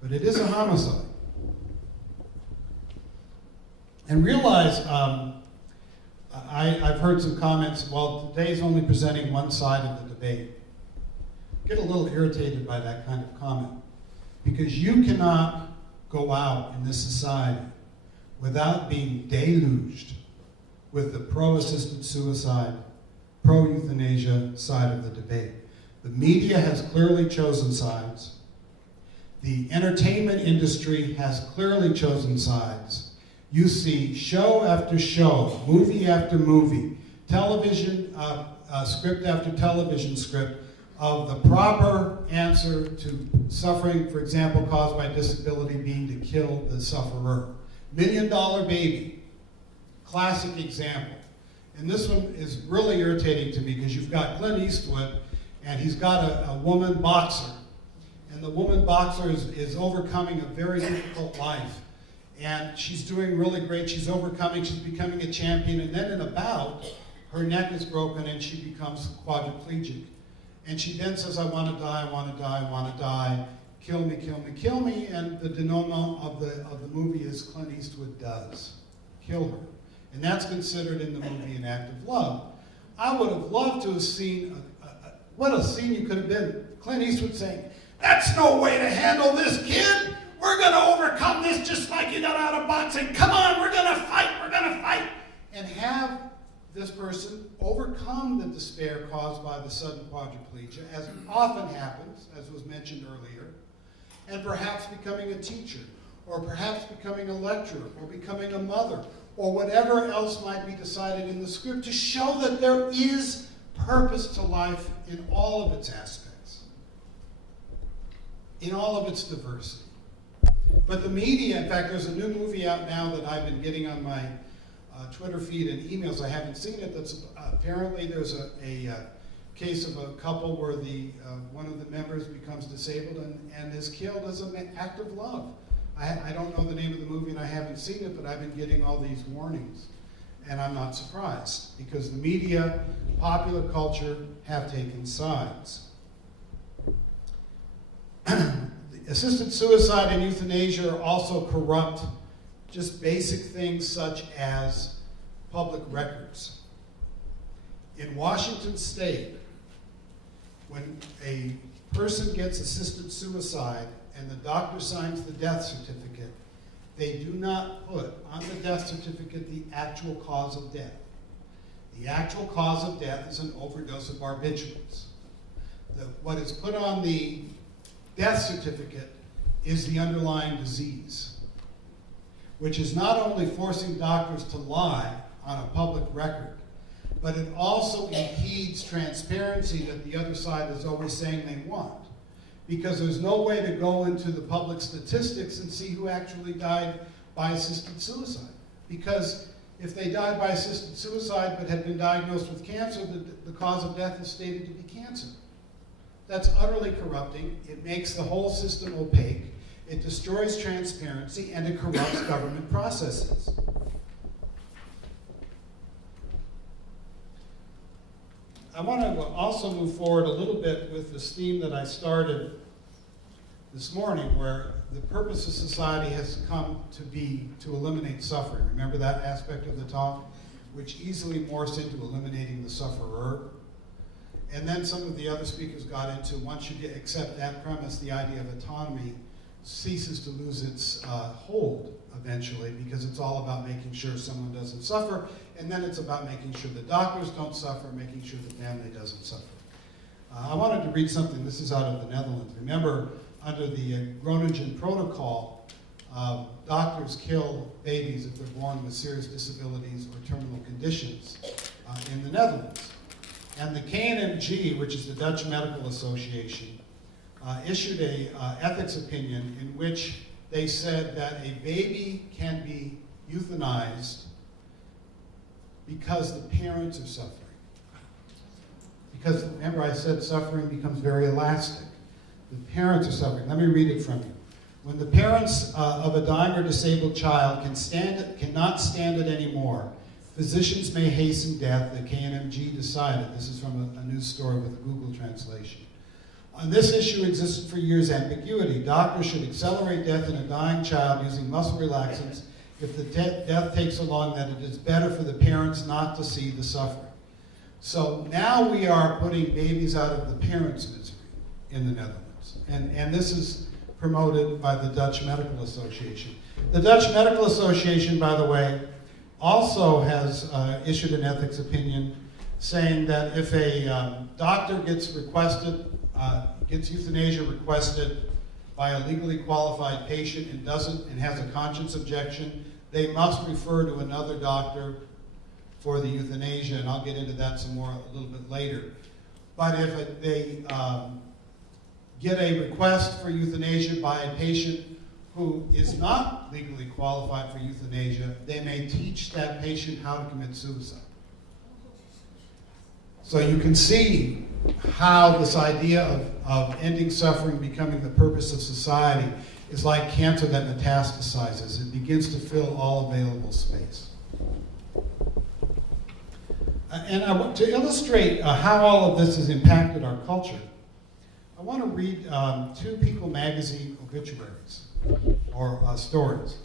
But it is a homicide. And realize, I've heard some comments, well, today's only presenting one side of the debate. Get a little irritated by that kind of comment. Because you cannot go out in this society without being deluged with the pro-assisted suicide, pro-euthanasia side of the debate. The media has clearly chosen sides. The entertainment industry has clearly chosen sides. You see show after show, movie after movie, television script after television script of the proper answer to suffering, for example, caused by disability, being to kill the sufferer. $1 Million Baby, classic example. And this one is really irritating to me because you've got Clint Eastwood and he's got a woman boxer. And the woman boxer is overcoming a very difficult life. And she's doing really great. She's overcoming, she's becoming a champion. And then in a bout, her neck is broken and she becomes quadriplegic. And she then says, I want to die, I want to die, I want to die. Kill me, kill me, kill me. And the denouement of the movie is Clint Eastwood does kill her. And that's considered in the movie an act of love. I would have loved to have seen, what a scene you could have been. Clint Eastwood saying, that's no way to handle this, kid. We're going to overcome this just like you got out of boxing. Come on, we're going to fight, we're going to fight. And have this person overcome the despair caused by the sudden quadriplegia, as often happens, as was mentioned earlier, and perhaps becoming a teacher, or perhaps becoming a lecturer, or becoming a mother, or whatever else might be decided in the script to show that there is purpose to life in all of its aspects, in all of its diversity. But the media, in fact, there's a new movie out now that I've been getting on my Twitter feed and emails. I haven't seen it. That's apparently there's a case of a couple where one of the members becomes disabled and is killed as an act of love. I don't know the name of the movie and I haven't seen it, but I've been getting all these warnings. And I'm not surprised, because the media, popular culture, have taken sides. Assisted suicide and euthanasia also corrupt just basic things such as public records. In Washington State, when a person gets assisted suicide and the doctor signs the death certificate, they do not put on the death certificate the actual cause of death. The actual cause of death is an overdose of barbiturates. What is put on the death certificate is the underlying disease, which is not only forcing doctors to lie on a public record, but it also impedes transparency that the other side is always saying they want. Because there's no way to go into the public statistics and see who actually died by assisted suicide. Because if they died by assisted suicide but had been diagnosed with cancer, the cause of death is stated to be cancer. That's utterly corrupting. It makes the whole system opaque. It destroys transparency, and it corrupts government processes. I want to also move forward a little bit with this theme that I started this morning, where the purpose of society has come to be to eliminate suffering. Remember that aspect of the talk, which easily morphs into eliminating the sufferer. And then some of the other speakers got into, once you accept that premise, the idea of autonomy ceases to lose its hold eventually, because it's all about making sure someone doesn't suffer, and then it's about making sure the doctors don't suffer, making sure the family doesn't suffer. I wanted to read something. This is out of the Netherlands. Remember, under the Groningen Protocol, doctors kill babies if they're born with serious disabilities or terminal conditions in the Netherlands. And the KNMG, which is the Dutch Medical Association, issued an ethics opinion in which they said that a baby can be euthanized because the parents are suffering. Because remember I said suffering becomes very elastic. The parents are suffering. Let me read it from you. When the parents of a dying or disabled child cannot stand it anymore, physicians may hasten death, the KNMG decided. This is from a news story with a Google translation. On this issue existed for years ambiguity. Doctors should accelerate death in a dying child using muscle relaxants if the death takes so long that it is better for the parents not to see the suffering. So now we are putting babies out of the parents' misery in the Netherlands. And this is promoted by the Dutch Medical Association. The Dutch Medical Association, by the way, also has issued an ethics opinion saying that if a doctor gets euthanasia requested by a legally qualified patient and has a conscience objection, they must refer to another doctor for the euthanasia, and I'll get into that some more a little bit later. But if they get a request for euthanasia by a patient who is not legally qualified for euthanasia, they may teach that patient how to commit suicide. So you can see how this idea of ending suffering becoming the purpose of society is like cancer that metastasizes. It begins to fill all available space. And I want to illustrate how all of this has impacted our culture. I want to read two People magazine obituaries, or stories.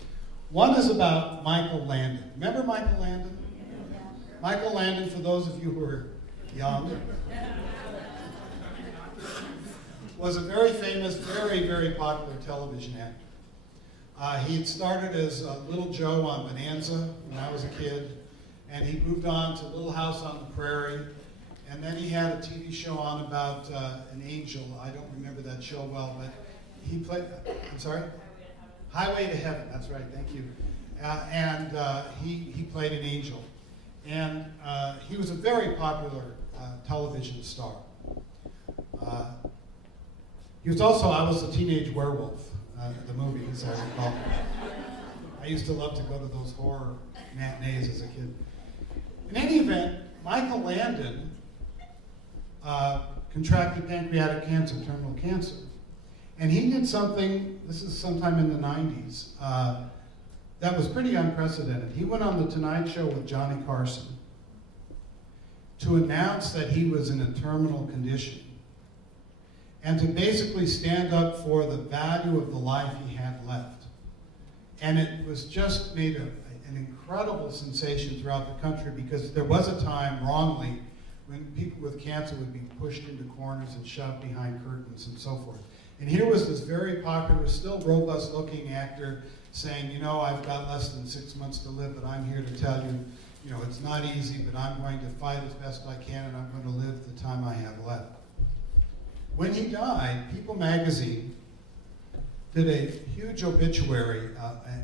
One is about Michael Landon. Remember Michael Landon? Yeah. Michael Landon, for those of you who are young, was a very famous, very, very popular television actor. He had started as Little Joe on Bonanza when I was a kid, and he moved on to Little House on the Prairie, and then he had a TV show on about an angel. I don't remember that show well, but he played, I'm sorry? Highway to Heaven, that's right, thank you. He played an angel. And he was a very popular television star. He was also, I Was a Teenage Werewolf, the movie, as I recall. I used to love to go to those horror matinees as a kid. In any event, Michael Landon contracted pancreatic cancer, terminal cancer. And he did something, this is sometime in the 90s, that was pretty unprecedented. He went on The Tonight Show with Johnny Carson to announce that he was in a terminal condition and to basically stand up for the value of the life he had left. And it was just made an incredible sensation throughout the country, because there was a time, wrongly, when people with cancer would be pushed into corners and shoved behind curtains and so forth. And here was this very popular, still robust-looking actor saying, you know, I've got less than 6 months to live, but I'm here to tell you, you know, it's not easy, but I'm going to fight as best I can, and I'm going to live the time I have left. When he died, People magazine did a huge obituary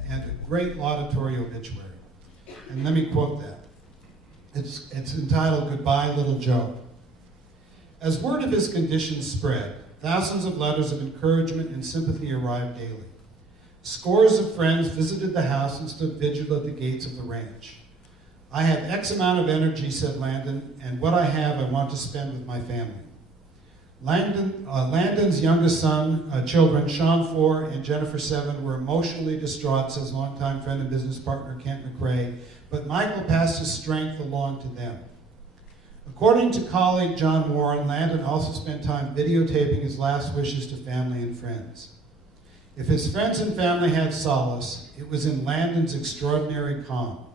and a great laudatory obituary. And let me quote that. It's entitled, "Goodbye, Little Joe." As word of his condition spread, thousands of letters of encouragement and sympathy arrived daily. Scores of friends visited the house and stood vigil at the gates of the ranch. "I have X amount of energy," said Landon, "and what I have I want to spend with my family." Landon's youngest children, Sean 4 and Jennifer 7, were emotionally distraught, says longtime friend and business partner Kent McRae, but Michael passed his strength along to them. According to colleague John Warren, Landon also spent time videotaping his last wishes to family and friends. If his friends and family had solace, it was in Landon's extraordinary calm.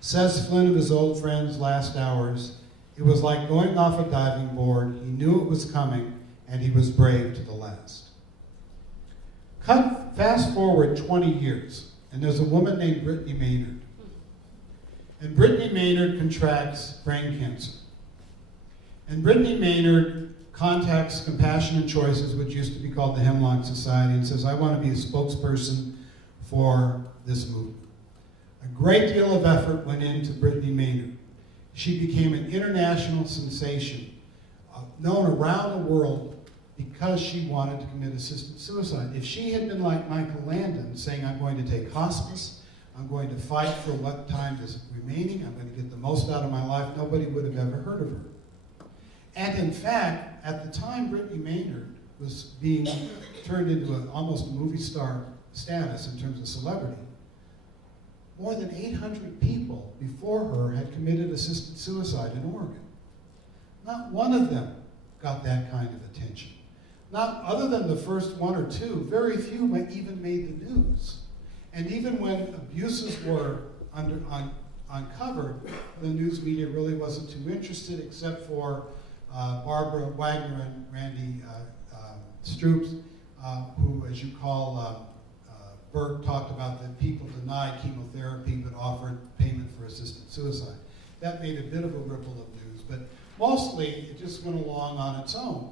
Says Flynn of his old friend's last hours, "It was like going off a diving board. He knew it was coming, and he was brave to the last." Fast forward 20 years, and there's a woman named Brittany Maynard. And Brittany Maynard contracts brain cancer. And Brittany Maynard contacts Compassion and Choices, which used to be called the Hemlock Society, and says, "I want to be a spokesperson for this movement." A great deal of effort went into Brittany Maynard. She became an international sensation, known around the world because she wanted to commit assisted suicide. If she had been like Michael Landon, saying, "I'm going to take hospice, I'm going to fight for what time is remaining, I'm going to get the most out of my life," nobody would have ever heard of her. And in fact, at the time Brittany Maynard was being turned into almost movie star status in terms of celebrity, more than 800 people before her had committed assisted suicide in Oregon. Not one of them got that kind of attention. Not other than the first one or two, very few even made the news. And even when abuses were uncovered, the news media really wasn't too interested, except for Barbara Wagner and Randy Stoops, who, as you call, Burke talked about that people denied chemotherapy but offered payment for assisted suicide. That made a bit of a ripple of news, but mostly it just went along on its own.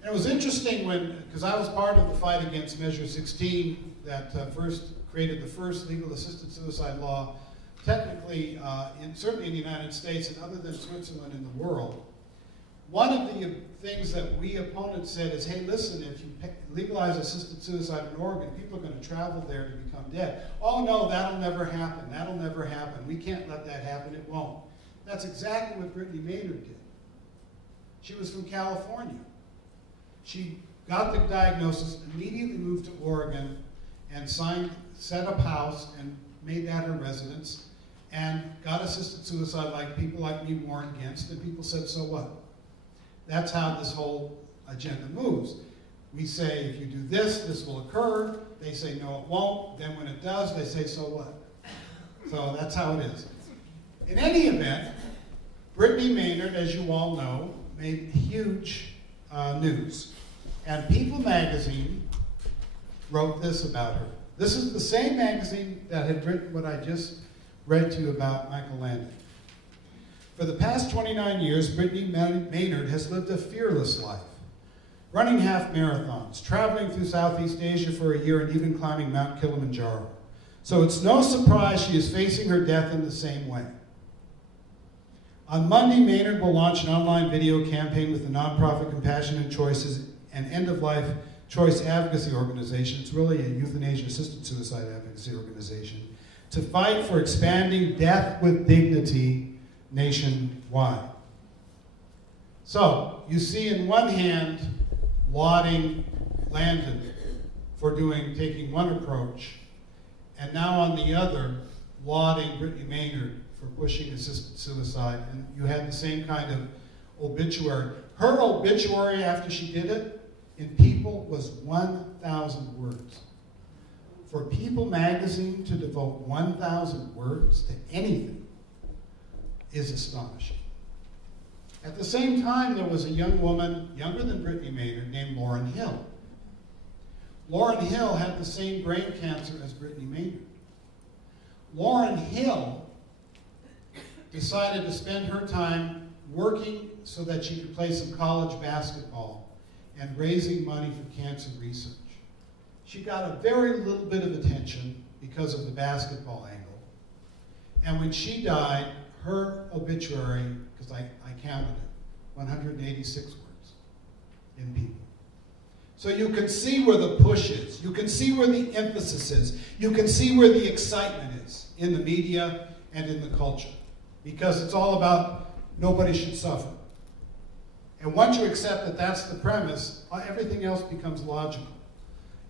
And it was interesting because I was part of the fight against Measure 16 that created the first legal assisted suicide law, technically, certainly in the United States and other than Switzerland in the world. One of the things that we opponents said is, hey, listen, if you legalize assisted suicide in Oregon, people are going to travel there to become dead. Oh, no, that'll never happen. That'll never happen. We can't let that happen. It won't. That's exactly what Brittany Maynard did. She was from California. She got the diagnosis, immediately moved to Oregon, and set up house and made that her residence, and got assisted suicide like people like me warned against, and people said, so what? That's how this whole agenda moves. We say, if you do this, this will occur. They say, no, it won't. Then when it does, they say, so what? So that's how it is. In any event, Brittany Maynard, as you all know, made huge news. And People magazine wrote this about her. This is the same magazine that had written what I just read to you about Michael Landon. For the past 29 years, Brittany Maynard has lived a fearless life, running half marathons, traveling through Southeast Asia for a year, and even climbing Mount Kilimanjaro. So it's no surprise she is facing her death in the same way. On Monday, Maynard will launch an online video campaign with the nonprofit Compassion and Choices, an end-of-life choice advocacy organization. It's really a euthanasia-assisted suicide advocacy organization, to fight for expanding death with dignity nationwide. So, you see in one hand, lauding Landon for taking one approach, and now on the other, lauding Brittany Maynard for pushing assisted suicide. And you had the same kind of obituary. Her obituary after she did it in People was 1,000 words. For People magazine to devote 1,000 words to anything is astonishing. At the same time, there was a young woman, younger than Brittany Maynard, named Lauryn Hill. Lauryn Hill had the same brain cancer as Brittany Maynard. Lauryn Hill decided to spend her time working so that she could play some college basketball and raising money for cancer research. She got a very little bit of attention because of the basketball angle. And when she died, her obituary, because I counted it, 186 words in People. So you can see where the push is. You can see where the emphasis is. You can see where the excitement is in the media and in the culture. Because it's all about nobody should suffer. And once you accept that that's the premise, everything else becomes logical.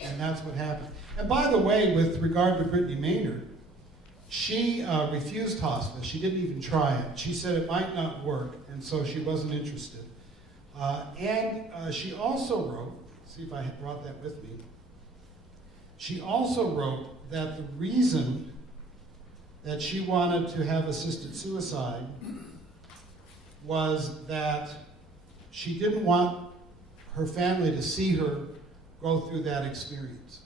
And that's what happened. And by the way, with regard to Brittany Maynard, she refused hospice. She didn't even try it. She said it might not work, and so she wasn't interested. She also wrote, see if I had brought that with me, she also wrote that the reason that she wanted to have assisted suicide was that she didn't want her family to see her go through that experience.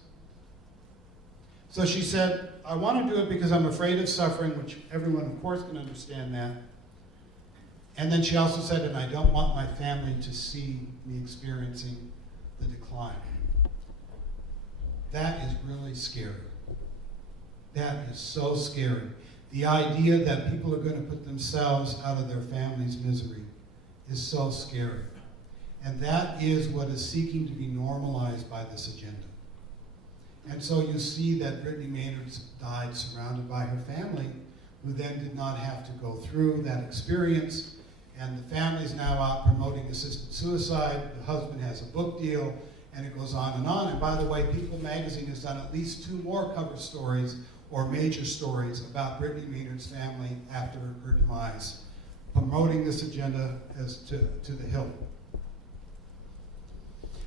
So she said, I want to do it because I'm afraid of suffering, which everyone, of course, can understand that. And then she also said, and I don't want my family to see me experiencing the decline. That is really scary. That is so scary. The idea that people are going to put themselves out of their family's misery is so scary. And that is what is seeking to be normalized by this agenda. And so you see that Brittany Maynard died surrounded by her family, who then did not have to go through that experience. And the family's now out promoting assisted suicide. The husband has a book deal, and it goes on. And by the way, People magazine has done at least 2 more cover stories or major stories about Brittany Maynard's family after her demise, promoting this agenda as to the hilt.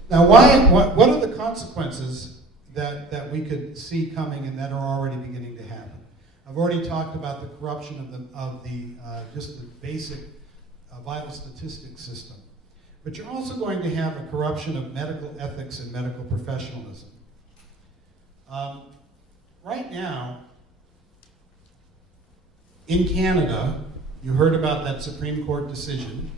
Now, what are the consequences that we could see coming and that are already beginning to happen? I've already talked about the corruption of just the basic vital statistics system. But you're also going to have a corruption of medical ethics and medical professionalism. Right now, in Canada, you heard about that Supreme Court decision.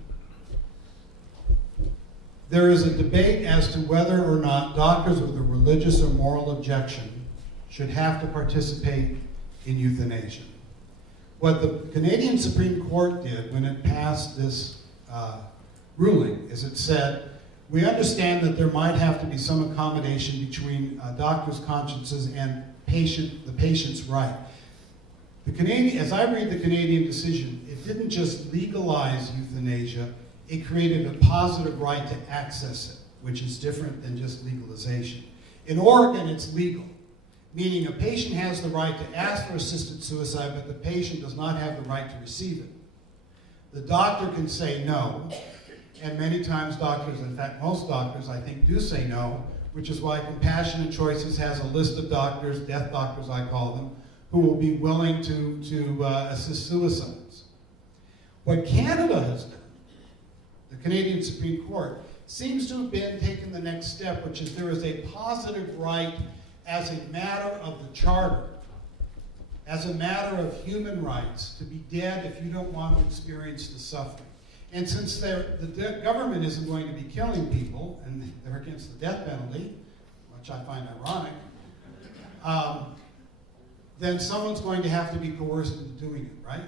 There is a debate as to whether or not doctors with a religious or moral objection should have to participate in euthanasia. What the Canadian Supreme Court did when it passed this ruling is it said, we understand that there might have to be some accommodation between doctors' consciences and the patient's right. As I read the Canadian decision, it didn't just legalize euthanasia, it created a positive right to access it, which is different than just legalization. In Oregon, it's legal, meaning a patient has the right to ask for assisted suicide, but the patient does not have the right to receive it. The doctor can say no, and many times doctors, in fact most doctors, I think, do say no, which is why Compassionate Choices has a list of doctors, death doctors I call them, who will be willing to assist suicides. What Canada has done, the Canadian Supreme Court, seems to have been taking the next step, which is there is a positive right as a matter of the Charter, as a matter of human rights, to be dead if you don't want to experience the suffering. And since the government isn't going to be killing people, and they're against the death penalty, which I find ironic, then someone's going to have to be coerced into doing it, right?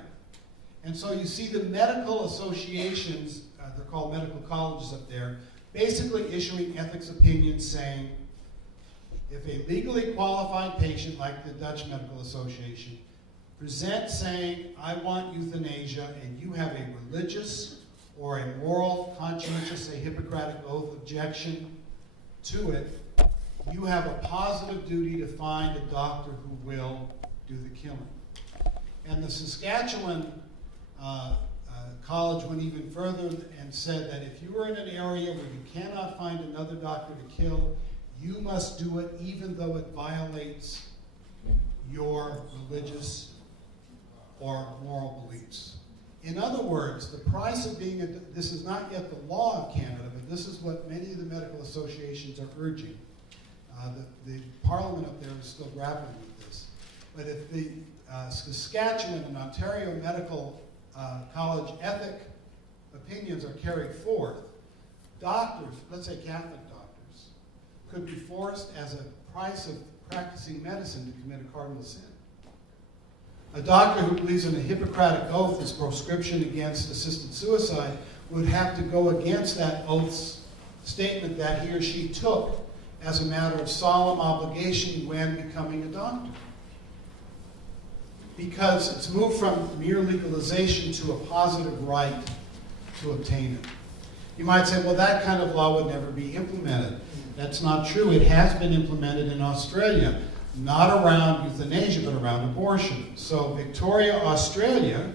And so you see the medical associations, they're called medical colleges up there, basically issuing ethics opinions saying, if a legally qualified patient, like the Dutch Medical Association, presents saying, I want euthanasia, and you have a religious or a moral, conscientious, a Hippocratic oath objection to it, you have a positive duty to find a doctor who will do the killing. And the Saskatchewan college went even further and said that if you are in an area where you cannot find another doctor to kill, you must do it even though it violates your religious or moral beliefs. In other words, the price of being this is not yet the law of Canada, but this is what many of the medical associations are urging. The Parliament up there is still grappling with this. But if the Saskatchewan and Ontario Medical College ethic opinions are carried forth, doctors, let's say Catholic doctors, could be forced as a price of practicing medicine to commit a cardinal sin. A doctor who believes in a Hippocratic oath as prescription against assisted suicide would have to go against that oath's statement that he or she took as a matter of solemn obligation when becoming a doctor. Because it's moved from mere legalization to a positive right to obtain it. You might say, well, that kind of law would never be implemented. That's not true. It has been implemented in Australia, not around euthanasia, but around abortion. So Victoria, Australia,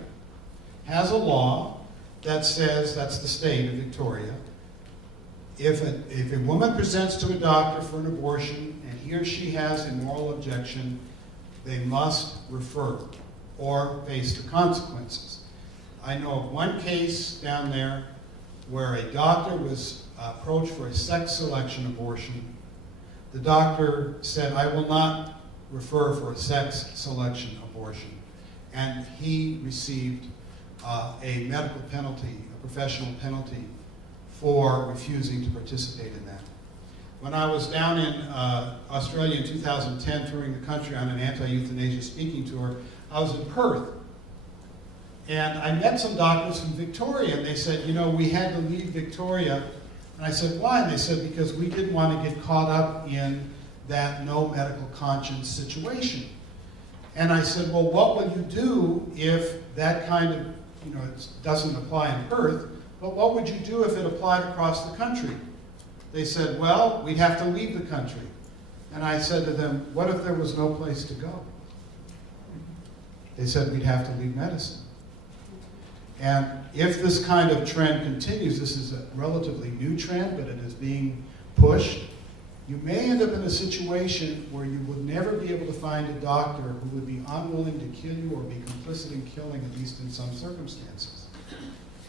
has a law that says, that's the state of Victoria, if a woman presents to a doctor for an abortion and he or she has a moral objection, they must refer or face the consequences. I know of one case down there where a doctor was approached for a sex selection abortion. The doctor said, I will not refer for a sex selection abortion. And he received a medical penalty, a professional penalty, for refusing to participate in that. When I was down in Australia in 2010 touring the country on an anti-euthanasia speaking tour, I was in Perth. And I met some doctors from Victoria, and they said, you know, we had to leave Victoria. And I said, why? And they said, because we didn't want to get caught up in that no medical conscience situation. And I said, well, what would you do if that kind of, you know, it doesn't apply in Perth, but what would you do if it applied across the country? They said, well, we'd have to leave the country. And I said to them, what if there was no place to go? They said, we'd have to leave medicine. And if this kind of trend continues, this is a relatively new trend, but it is being pushed, you may end up in a situation where you would never be able to find a doctor who would be unwilling to kill you or be complicit in killing, at least in some circumstances.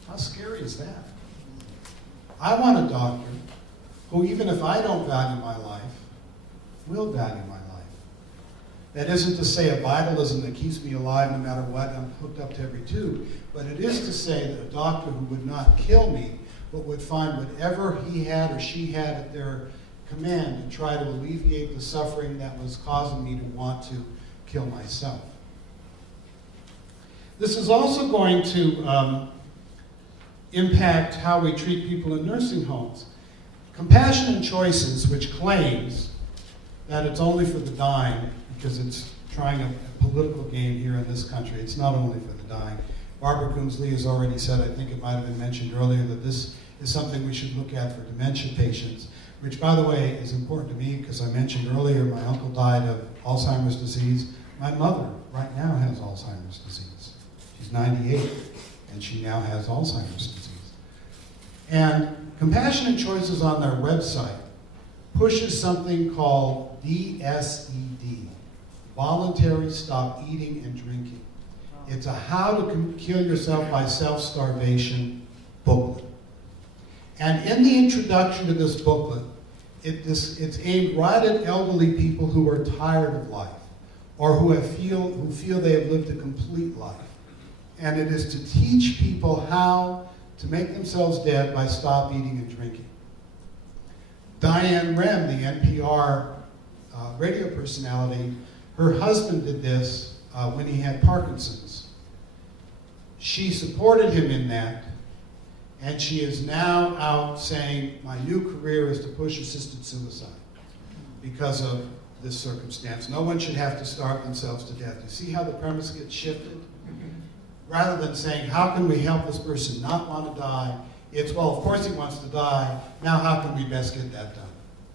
How scary is that? I want a doctor who, even if I don't value my life, will value my life. That isn't to say a vitalism that keeps me alive no matter what, I'm hooked up to every tube, but it is to say that a doctor who would not kill me, but would find whatever he had or she had at their command and try to alleviate the suffering that was causing me to want to kill myself. This is also going to impact how we treat people in nursing homes. Compassion and Choices, which claims that it's only for the dying, because it's trying a political game here in this country. It's not only for the dying. Barbara Coombs-Lee has already said, I think it might have been mentioned earlier, that this is something we should look at for dementia patients, which, by the way, is important to me because I mentioned earlier my uncle died of Alzheimer's disease. My mother right now has Alzheimer's disease. She's 98, and she now has Alzheimer's disease. And Compassion and Choices on their website pushes something called DSED, Voluntary Stop Eating and Drinking. It's a how to kill yourself by self-starvation booklet. And in the introduction to this booklet, it's aimed right at elderly people who are tired of life or who feel they have lived a complete life. And it is to teach people how to make themselves dead by stop eating and drinking. Diane Rem, the NPR radio personality, her husband did this when he had Parkinson's. She supported him in that, and she is now out saying, my new career is to push assisted suicide because of this circumstance. No one should have to starve themselves to death. You see how the premise gets shifted? rather than saying, how can we help this person not want to die? It's, well, of course he wants to die. Now how can we best get that done?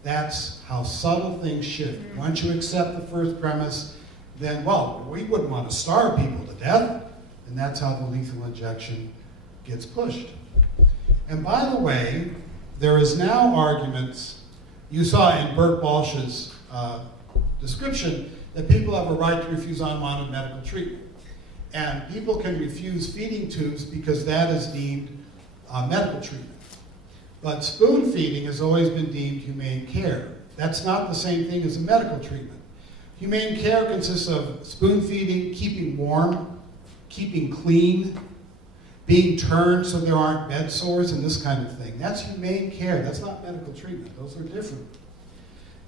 That's how subtle things shift. Once you accept the first premise, then, well, we wouldn't want to starve people to death. And that's how the lethal injection gets pushed. And by the way, there is now arguments, you saw in Bert Balch's description, that people have a right to refuse unwanted medical treatment. And people can refuse feeding tubes because that is deemed medical treatment. But spoon feeding has always been deemed humane care. That's not the same thing as a medical treatment. Humane care consists of spoon feeding, keeping warm, keeping clean, being turned so there aren't bed sores and this kind of thing. That's humane care. That's not medical treatment. Those are different.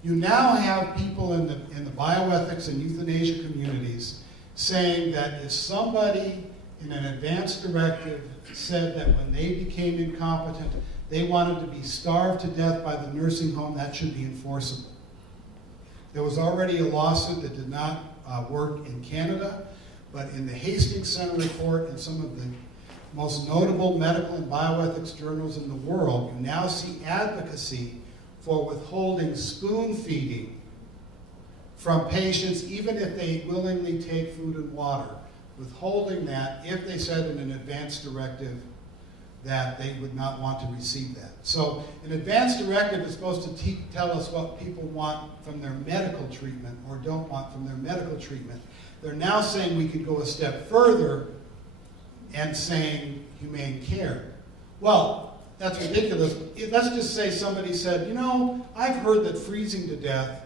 You now have people in the bioethics and euthanasia communities saying that if somebody in an advance directive said that when they became incompetent, they wanted to be starved to death by the nursing home, that should be enforceable. There was already a lawsuit that did not work in Canada, but in the Hastings Center report and some of the most notable medical and bioethics journals in the world, you now see advocacy for withholding spoon feeding from patients, even if they willingly take food and water. Withholding that if they said in an advance directive that they would not want to receive that. So an advance directive is supposed to tell us what people want from their medical treatment or don't want from their medical treatment. They're now saying we could go a step further and saying humane care. Well, that's ridiculous. Let's just say somebody said, you know, I've heard that freezing to death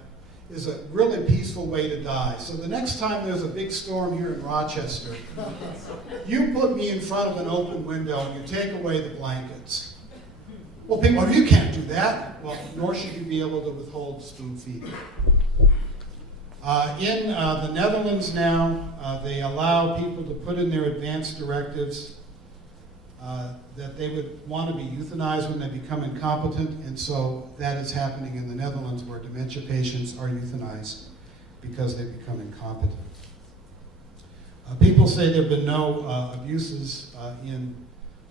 is a really peaceful way to die. So the next time there's a big storm here in Rochester, you put me in front of an open window and you take away the blankets. Well, people, oh, you can't do that. Well, nor should you be able to withhold spoon feeding. In the Netherlands now, they allow people to put in their advance directives that they would want to be euthanized when they become incompetent, and so that is happening in the Netherlands where dementia patients are euthanized because they become incompetent. People say there have been no abuses in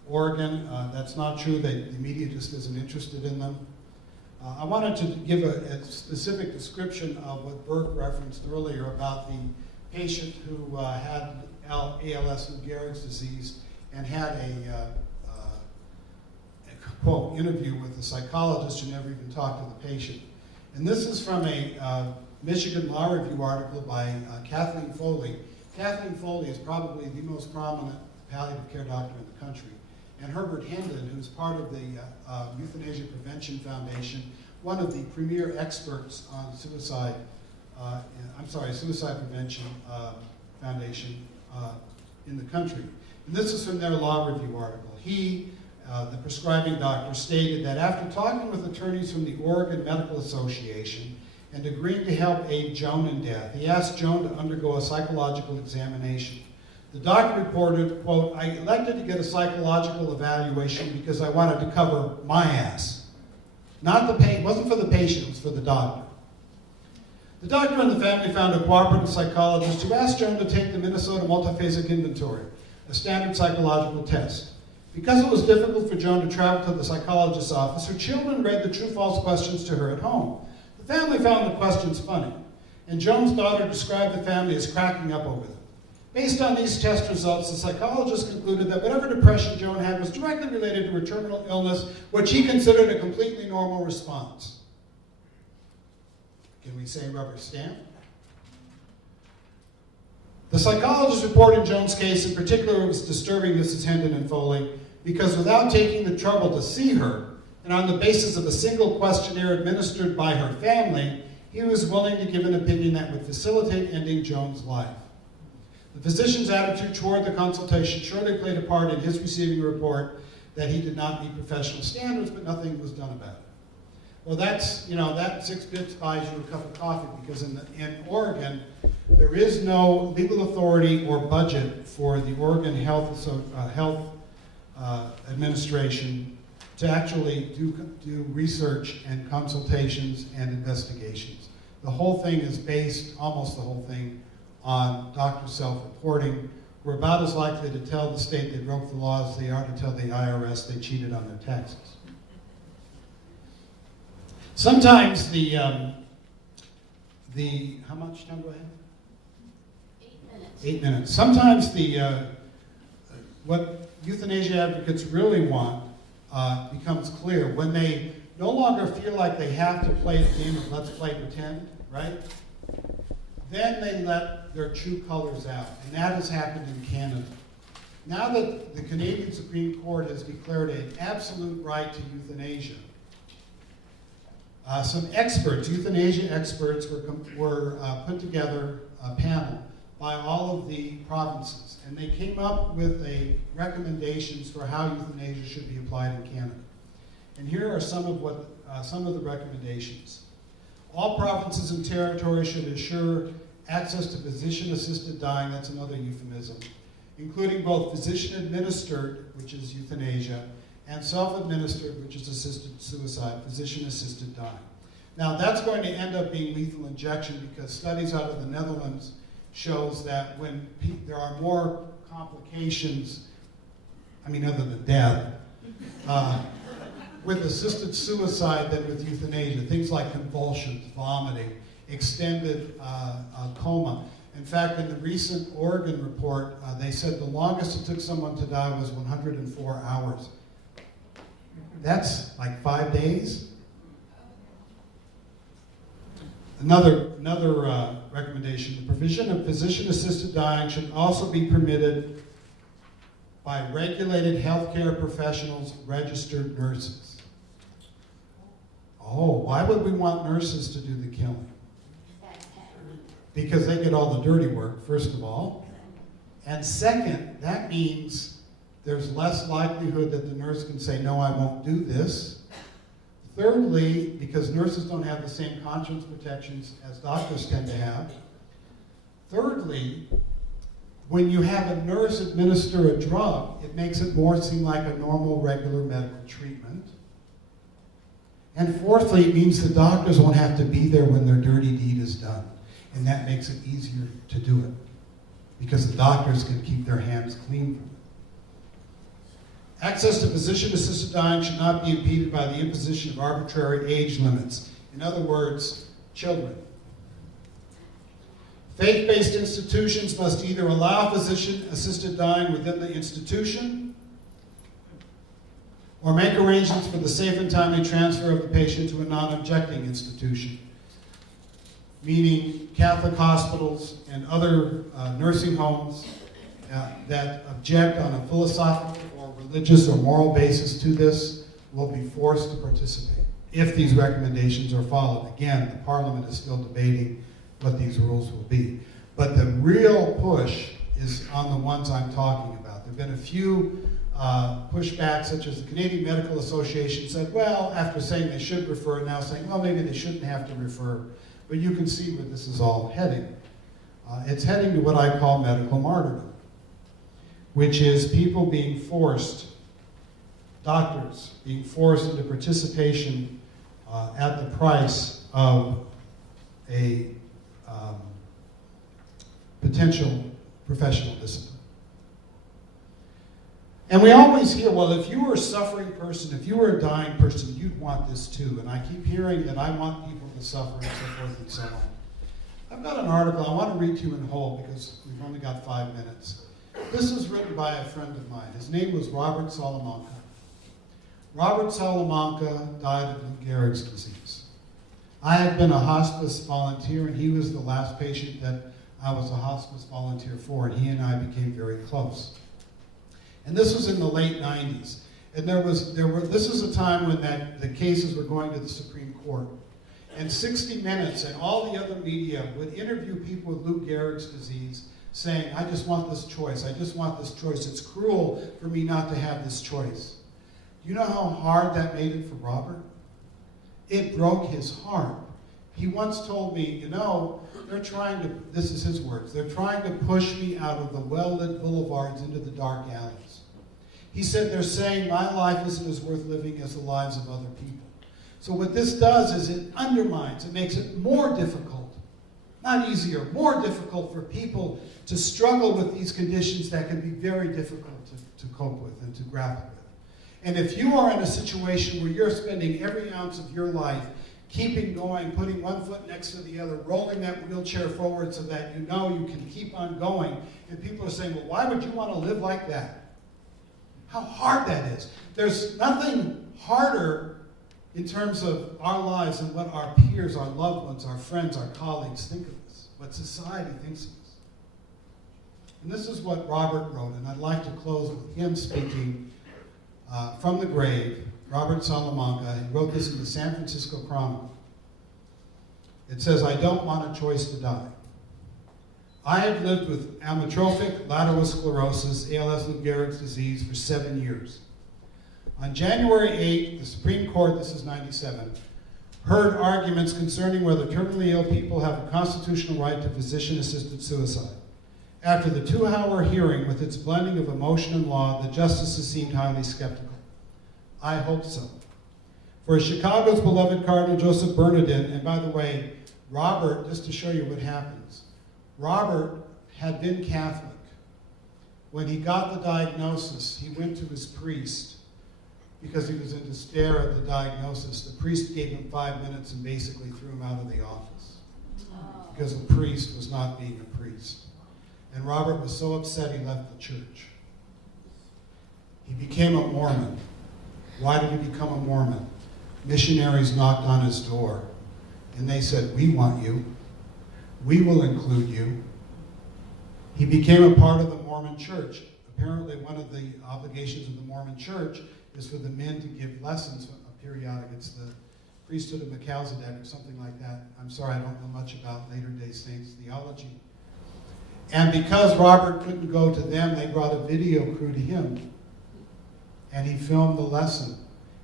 Oregon. That's not true. The media just isn't interested in them. I wanted to give a specific description of what Burke referenced earlier about the patient who had ALS, Lou Gehrig's disease, and had a quote, interview with a psychologist who never even talked to the patient. And this is from a Michigan Law Review article by Kathleen Foley. Kathleen Foley is probably the most prominent palliative care doctor in the country. And Herbert Hendon, who's part of the Euthanasia Prevention Foundation, one of the premier experts on suicide prevention foundation in the country. And this is from their Law Review article. He, the prescribing doctor, stated that after talking with attorneys from the Oregon Medical Association and agreeing to help aid Joan in death, he asked Joan to undergo a psychological examination. The doctor reported, quote, I elected to get a psychological evaluation because I wanted to cover my ass. Not the pain, it wasn't for the patient, it was for the doctor. The doctor and the family found a cooperative psychologist who asked Joan to take the Minnesota Multiphasic Inventory, a standard psychological test. Because it was difficult for Joan to travel to the psychologist's office, her children read the true-false questions to her at home. The family found the questions funny, and Joan's daughter described the family as cracking up over them. Based on these test results, the psychologist concluded that whatever depression Joan had was directly related to her terminal illness, which he considered a completely normal response. Can we say rubber stamp? The psychologist report in Joan's case in particular was disturbing Mrs. Hendon and Foley because without taking the trouble to see her, and on the basis of a single questionnaire administered by her family, he was willing to give an opinion that would facilitate ending Joan's life. The physician's attitude toward the consultation surely played a part in his receiving a report that he did not meet professional standards, but nothing was done about it. Well, that's, you know, that 6 bits buys you a cup of coffee because in Oregon, there is no legal authority or budget for the Oregon Health Administration to actually do research and consultations and investigations. The whole thing is based, almost the whole thing, on doctor self-reporting were about as likely to tell the state they broke the law as they are to tell the IRS they cheated on their taxes. Sometimes how much time do I have? 8 minutes. 8 minutes. Sometimes what euthanasia advocates really want becomes clear when they no longer feel like they have to play the game of let's play pretend, right? Then they let their true colors out, and that has happened in Canada. Now that the Canadian Supreme Court has declared an absolute right to euthanasia, some experts, euthanasia experts, were put together a panel by all of the provinces, and they came up with recommendations for how euthanasia should be applied in Canada. And here are some of the recommendations. All provinces and territories should ensure access to physician-assisted dying, that's another euphemism, including both physician-administered, which is euthanasia, and self-administered, which is assisted suicide, physician-assisted dying. Now, that's going to end up being lethal injection because studies out of the Netherlands shows that when there are more complications, other than death, with assisted suicide than with euthanasia, things like convulsions, vomiting, extended coma. In fact, in the recent Oregon report, they said the longest it took someone to die was 104 hours. That's like 5 days. Another recommendation, the provision of physician-assisted dying should also be permitted by regulated healthcare professionals, registered nurses. Oh, why would we want nurses to do the killing? Because they get all the dirty work, first of all. And second, that means there's less likelihood that the nurse can say, no, I won't do this. Thirdly, because nurses don't have the same conscience protections as doctors tend to have. Thirdly, when you have a nurse administer a drug, it makes it more seem like a normal, regular medical treatment. And fourthly, it means the doctors won't have to be there when their dirty deed is done. And that makes it easier to do it, because the doctors can keep their hands clean from it. Access to physician-assisted dying should not be impeded by the imposition of arbitrary age limits. In other words, children. Faith-based institutions must either allow physician-assisted dying within the institution or make arrangements for the safe and timely transfer of the patient to a non-objecting institution, meaning Catholic hospitals and other nursing homes that object on a philosophical or religious or moral basis to this will be forced to participate if these recommendations are followed. Again, the Parliament is still debating what these rules will be. But the real push is on the ones I'm talking about. There have been a few pushbacks, such as the Canadian Medical Association said, well, after saying they should refer, now saying, well, maybe they shouldn't have to refer. But you can see where this is all heading. It's heading to what I call medical martyrdom, which is people being forced, doctors being forced into participation at the price of a potential professional discipline. And we always hear, well, if you were a suffering person, if you were a dying person, you'd want this too. And I keep hearing that I want people to suffer and so forth and so on. I've got an article I want to read to you in whole because we've only got 5 minutes. This is written by a friend of mine. His name was Robert Salamanca. Robert Salamanca died of Lou Gehrig's disease. I had been a hospice volunteer, and he was the last patient that I was a hospice volunteer for, and he and I became very close. And this was in the late 90s. And this was a time when the cases were going to the Supreme Court. And 60 Minutes and all the other media would interview people with Lou Gehrig's disease saying, I just want this choice. I just want this choice. It's cruel for me not to have this choice. Do you know how hard that made it for Robert? It broke his heart. He once told me, you know, they're trying to, this is his words, they're trying to push me out of the well-lit boulevards into the dark alleys. He said they're saying my life isn't as worth living as the lives of other people. So what this does is it undermines, it makes it more difficult not easier, more difficult for people to struggle with these conditions that can be very difficult to cope with and to grapple with. And if you are in a situation where you're spending every ounce of your life keeping going, putting one foot next to the other, rolling that wheelchair forward so that you know you can keep on going, and people are saying, well, why would you want to live like that? How hard that is. There's nothing harder in terms of our lives than what our peers, our loved ones, our friends, our colleagues think of us, what society thinks of us. And this is what Robert wrote, and I'd like to close with him speaking from the grave. Robert Salamanca, he wrote this in the San Francisco Chronicle. It says, I don't want a choice to die. I have lived with amyotrophic lateral sclerosis, ALS Lou Gehrig's disease, for 7 years. On January 8th, the Supreme Court, this is 97, heard arguments concerning whether terminally ill people have a constitutional right to physician-assisted suicide. After the 2-hour hearing with its blending of emotion and law, the justices seemed highly skeptical. I hope so. For Chicago's beloved Cardinal Joseph Bernardin, and by the way, Robert, just to show you what happens, Robert had been Catholic. When he got the diagnosis, he went to his priest because he was in despair at the diagnosis. The priest gave him 5 minutes and basically threw him out of the office because the priest was not being a priest. And Robert was so upset he left the church. He became a Mormon. Why did he become a Mormon? Missionaries knocked on his door, and they said, we want you. We will include you. He became a part of the Mormon church. Apparently, one of the obligations of the Mormon church is for the men to give lessons, periodic. It's the priesthood of Melchizedek or something like that. I'm sorry, I don't know much about Latter-day Saints theology. And because Robert couldn't go to them, they brought a video crew to him. And he filmed the lesson.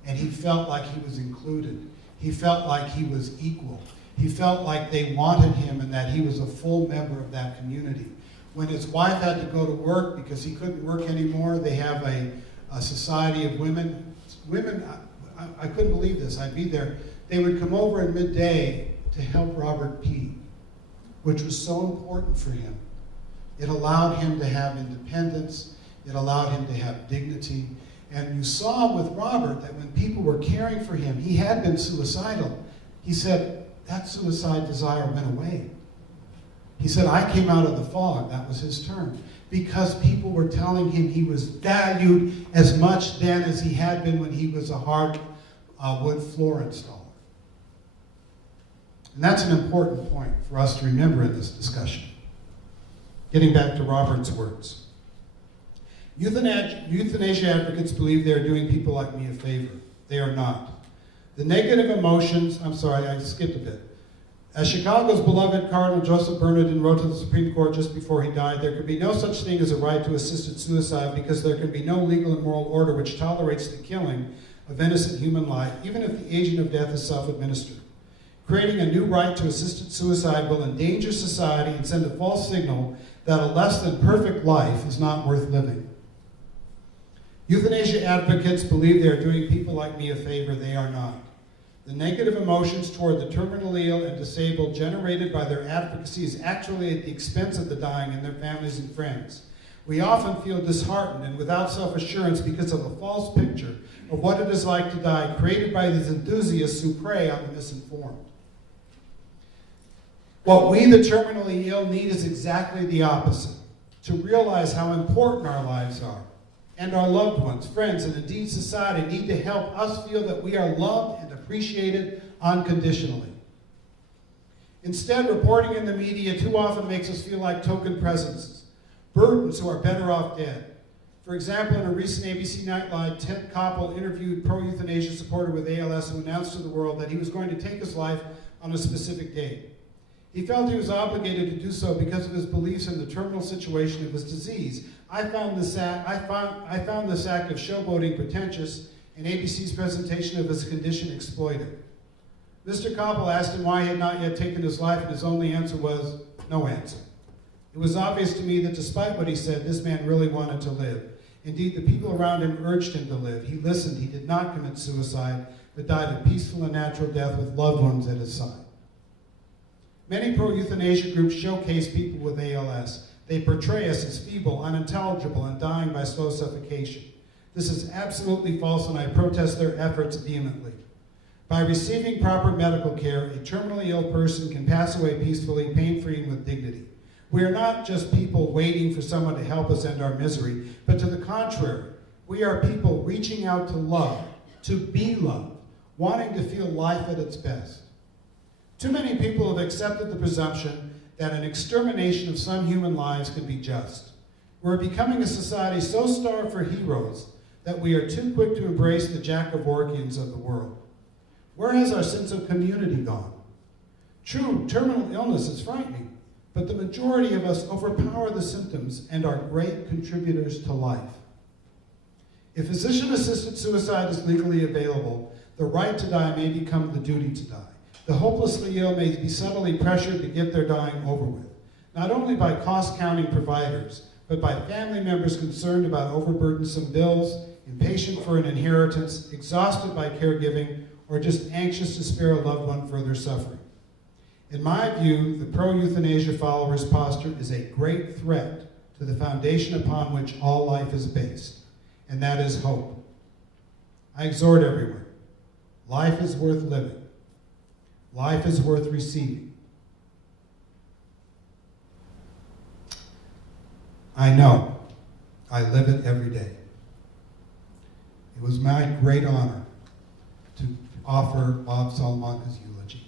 And he felt like he was included. He felt like he was equal. He felt like they wanted him and that he was a full member of that community. When his wife had to go to work because he couldn't work anymore, they have a society of women. Women, I couldn't believe this. I'd be there. They would come over at midday to help Robert pee, which was so important for him. It allowed him to have independence. It allowed him to have dignity. And you saw with Robert that when people were caring for him, he had been suicidal. He said, that suicide desire went away. He said, I came out of the fog, that was his term, because people were telling him he was valued as much then as he had been when he was a hardwood floor installer. And that's an important point for us to remember in this discussion. Getting back to Robert's words. Euthanasia advocates believe they are doing people like me a favor. They are not. The negative emotions, I'm sorry, I skipped a bit. As Chicago's beloved Cardinal Joseph Bernardin wrote to the Supreme Court just before he died, there could be no such thing as a right to assisted suicide because there can be no legal and moral order which tolerates the killing of innocent human life, even if the agent of death is self-administered. Creating a new right to assisted suicide will endanger society and send a false signal that a less than perfect life is not worth living. Euthanasia advocates believe they are doing people like me a favor. They are not. The negative emotions toward the terminally ill and disabled generated by their advocacy is actually at the expense of the dying and their families and friends. We often feel disheartened and without self-assurance because of a false picture of what it is like to die created by these enthusiasts who prey on the misinformed. What we, the terminally ill, need is exactly the opposite, to realize how important our lives are, and our loved ones, friends, and indeed society need to help us feel that we are loved and appreciated unconditionally. Instead, reporting in the media too often makes us feel like token presences, burdens who are better off dead. For example, in a recent ABC Nightline, Ted Koppel interviewed pro-euthanasia supporter with ALS who announced to the world that he was going to take his life on a specific date. He felt he was obligated to do so because of his beliefs in the terminal situation of his disease. I found this act of showboating pretentious and ABC's presentation of his condition exploitive. Mr. Koppel asked him why he had not yet taken his life, and his only answer was, no answer. It was obvious to me that despite what he said, this man really wanted to live. Indeed, the people around him urged him to live. He listened. He did not commit suicide, but died a peaceful and natural death with loved ones at his side. Many pro-euthanasia groups showcase people with ALS. They portray us as feeble, unintelligible, and dying by slow suffocation. This is absolutely false, and I protest their efforts vehemently. By receiving proper medical care, a terminally ill person can pass away peacefully, pain-free, and with dignity. We are not just people waiting for someone to help us end our misery, but to the contrary, we are people reaching out to love, to be loved, wanting to feel life at its best. Too many people have accepted the presumption that an extermination of some human lives can be just. We're becoming a society so starved for heroes that we are too quick to embrace the Jack-of-Orkians of the world. Where has our sense of community gone? True, terminal illness is frightening, but the majority of us overpower the symptoms and are great contributors to life. If physician-assisted suicide is legally available, the right to die may become the duty to die. The hopelessly ill may be subtly pressured to get their dying over with, not only by cost-counting providers, but by family members concerned about overburdensome bills, impatient for an inheritance, exhausted by caregiving, or just anxious to spare a loved one further suffering. In my view, the pro-euthanasia followers' posture is a great threat to the foundation upon which all life is based, and that is hope. I exhort everyone, life is worth living. Life is worth receiving. I know. I live it every day. It was my great honor to offer Bob Salamanca's eulogy.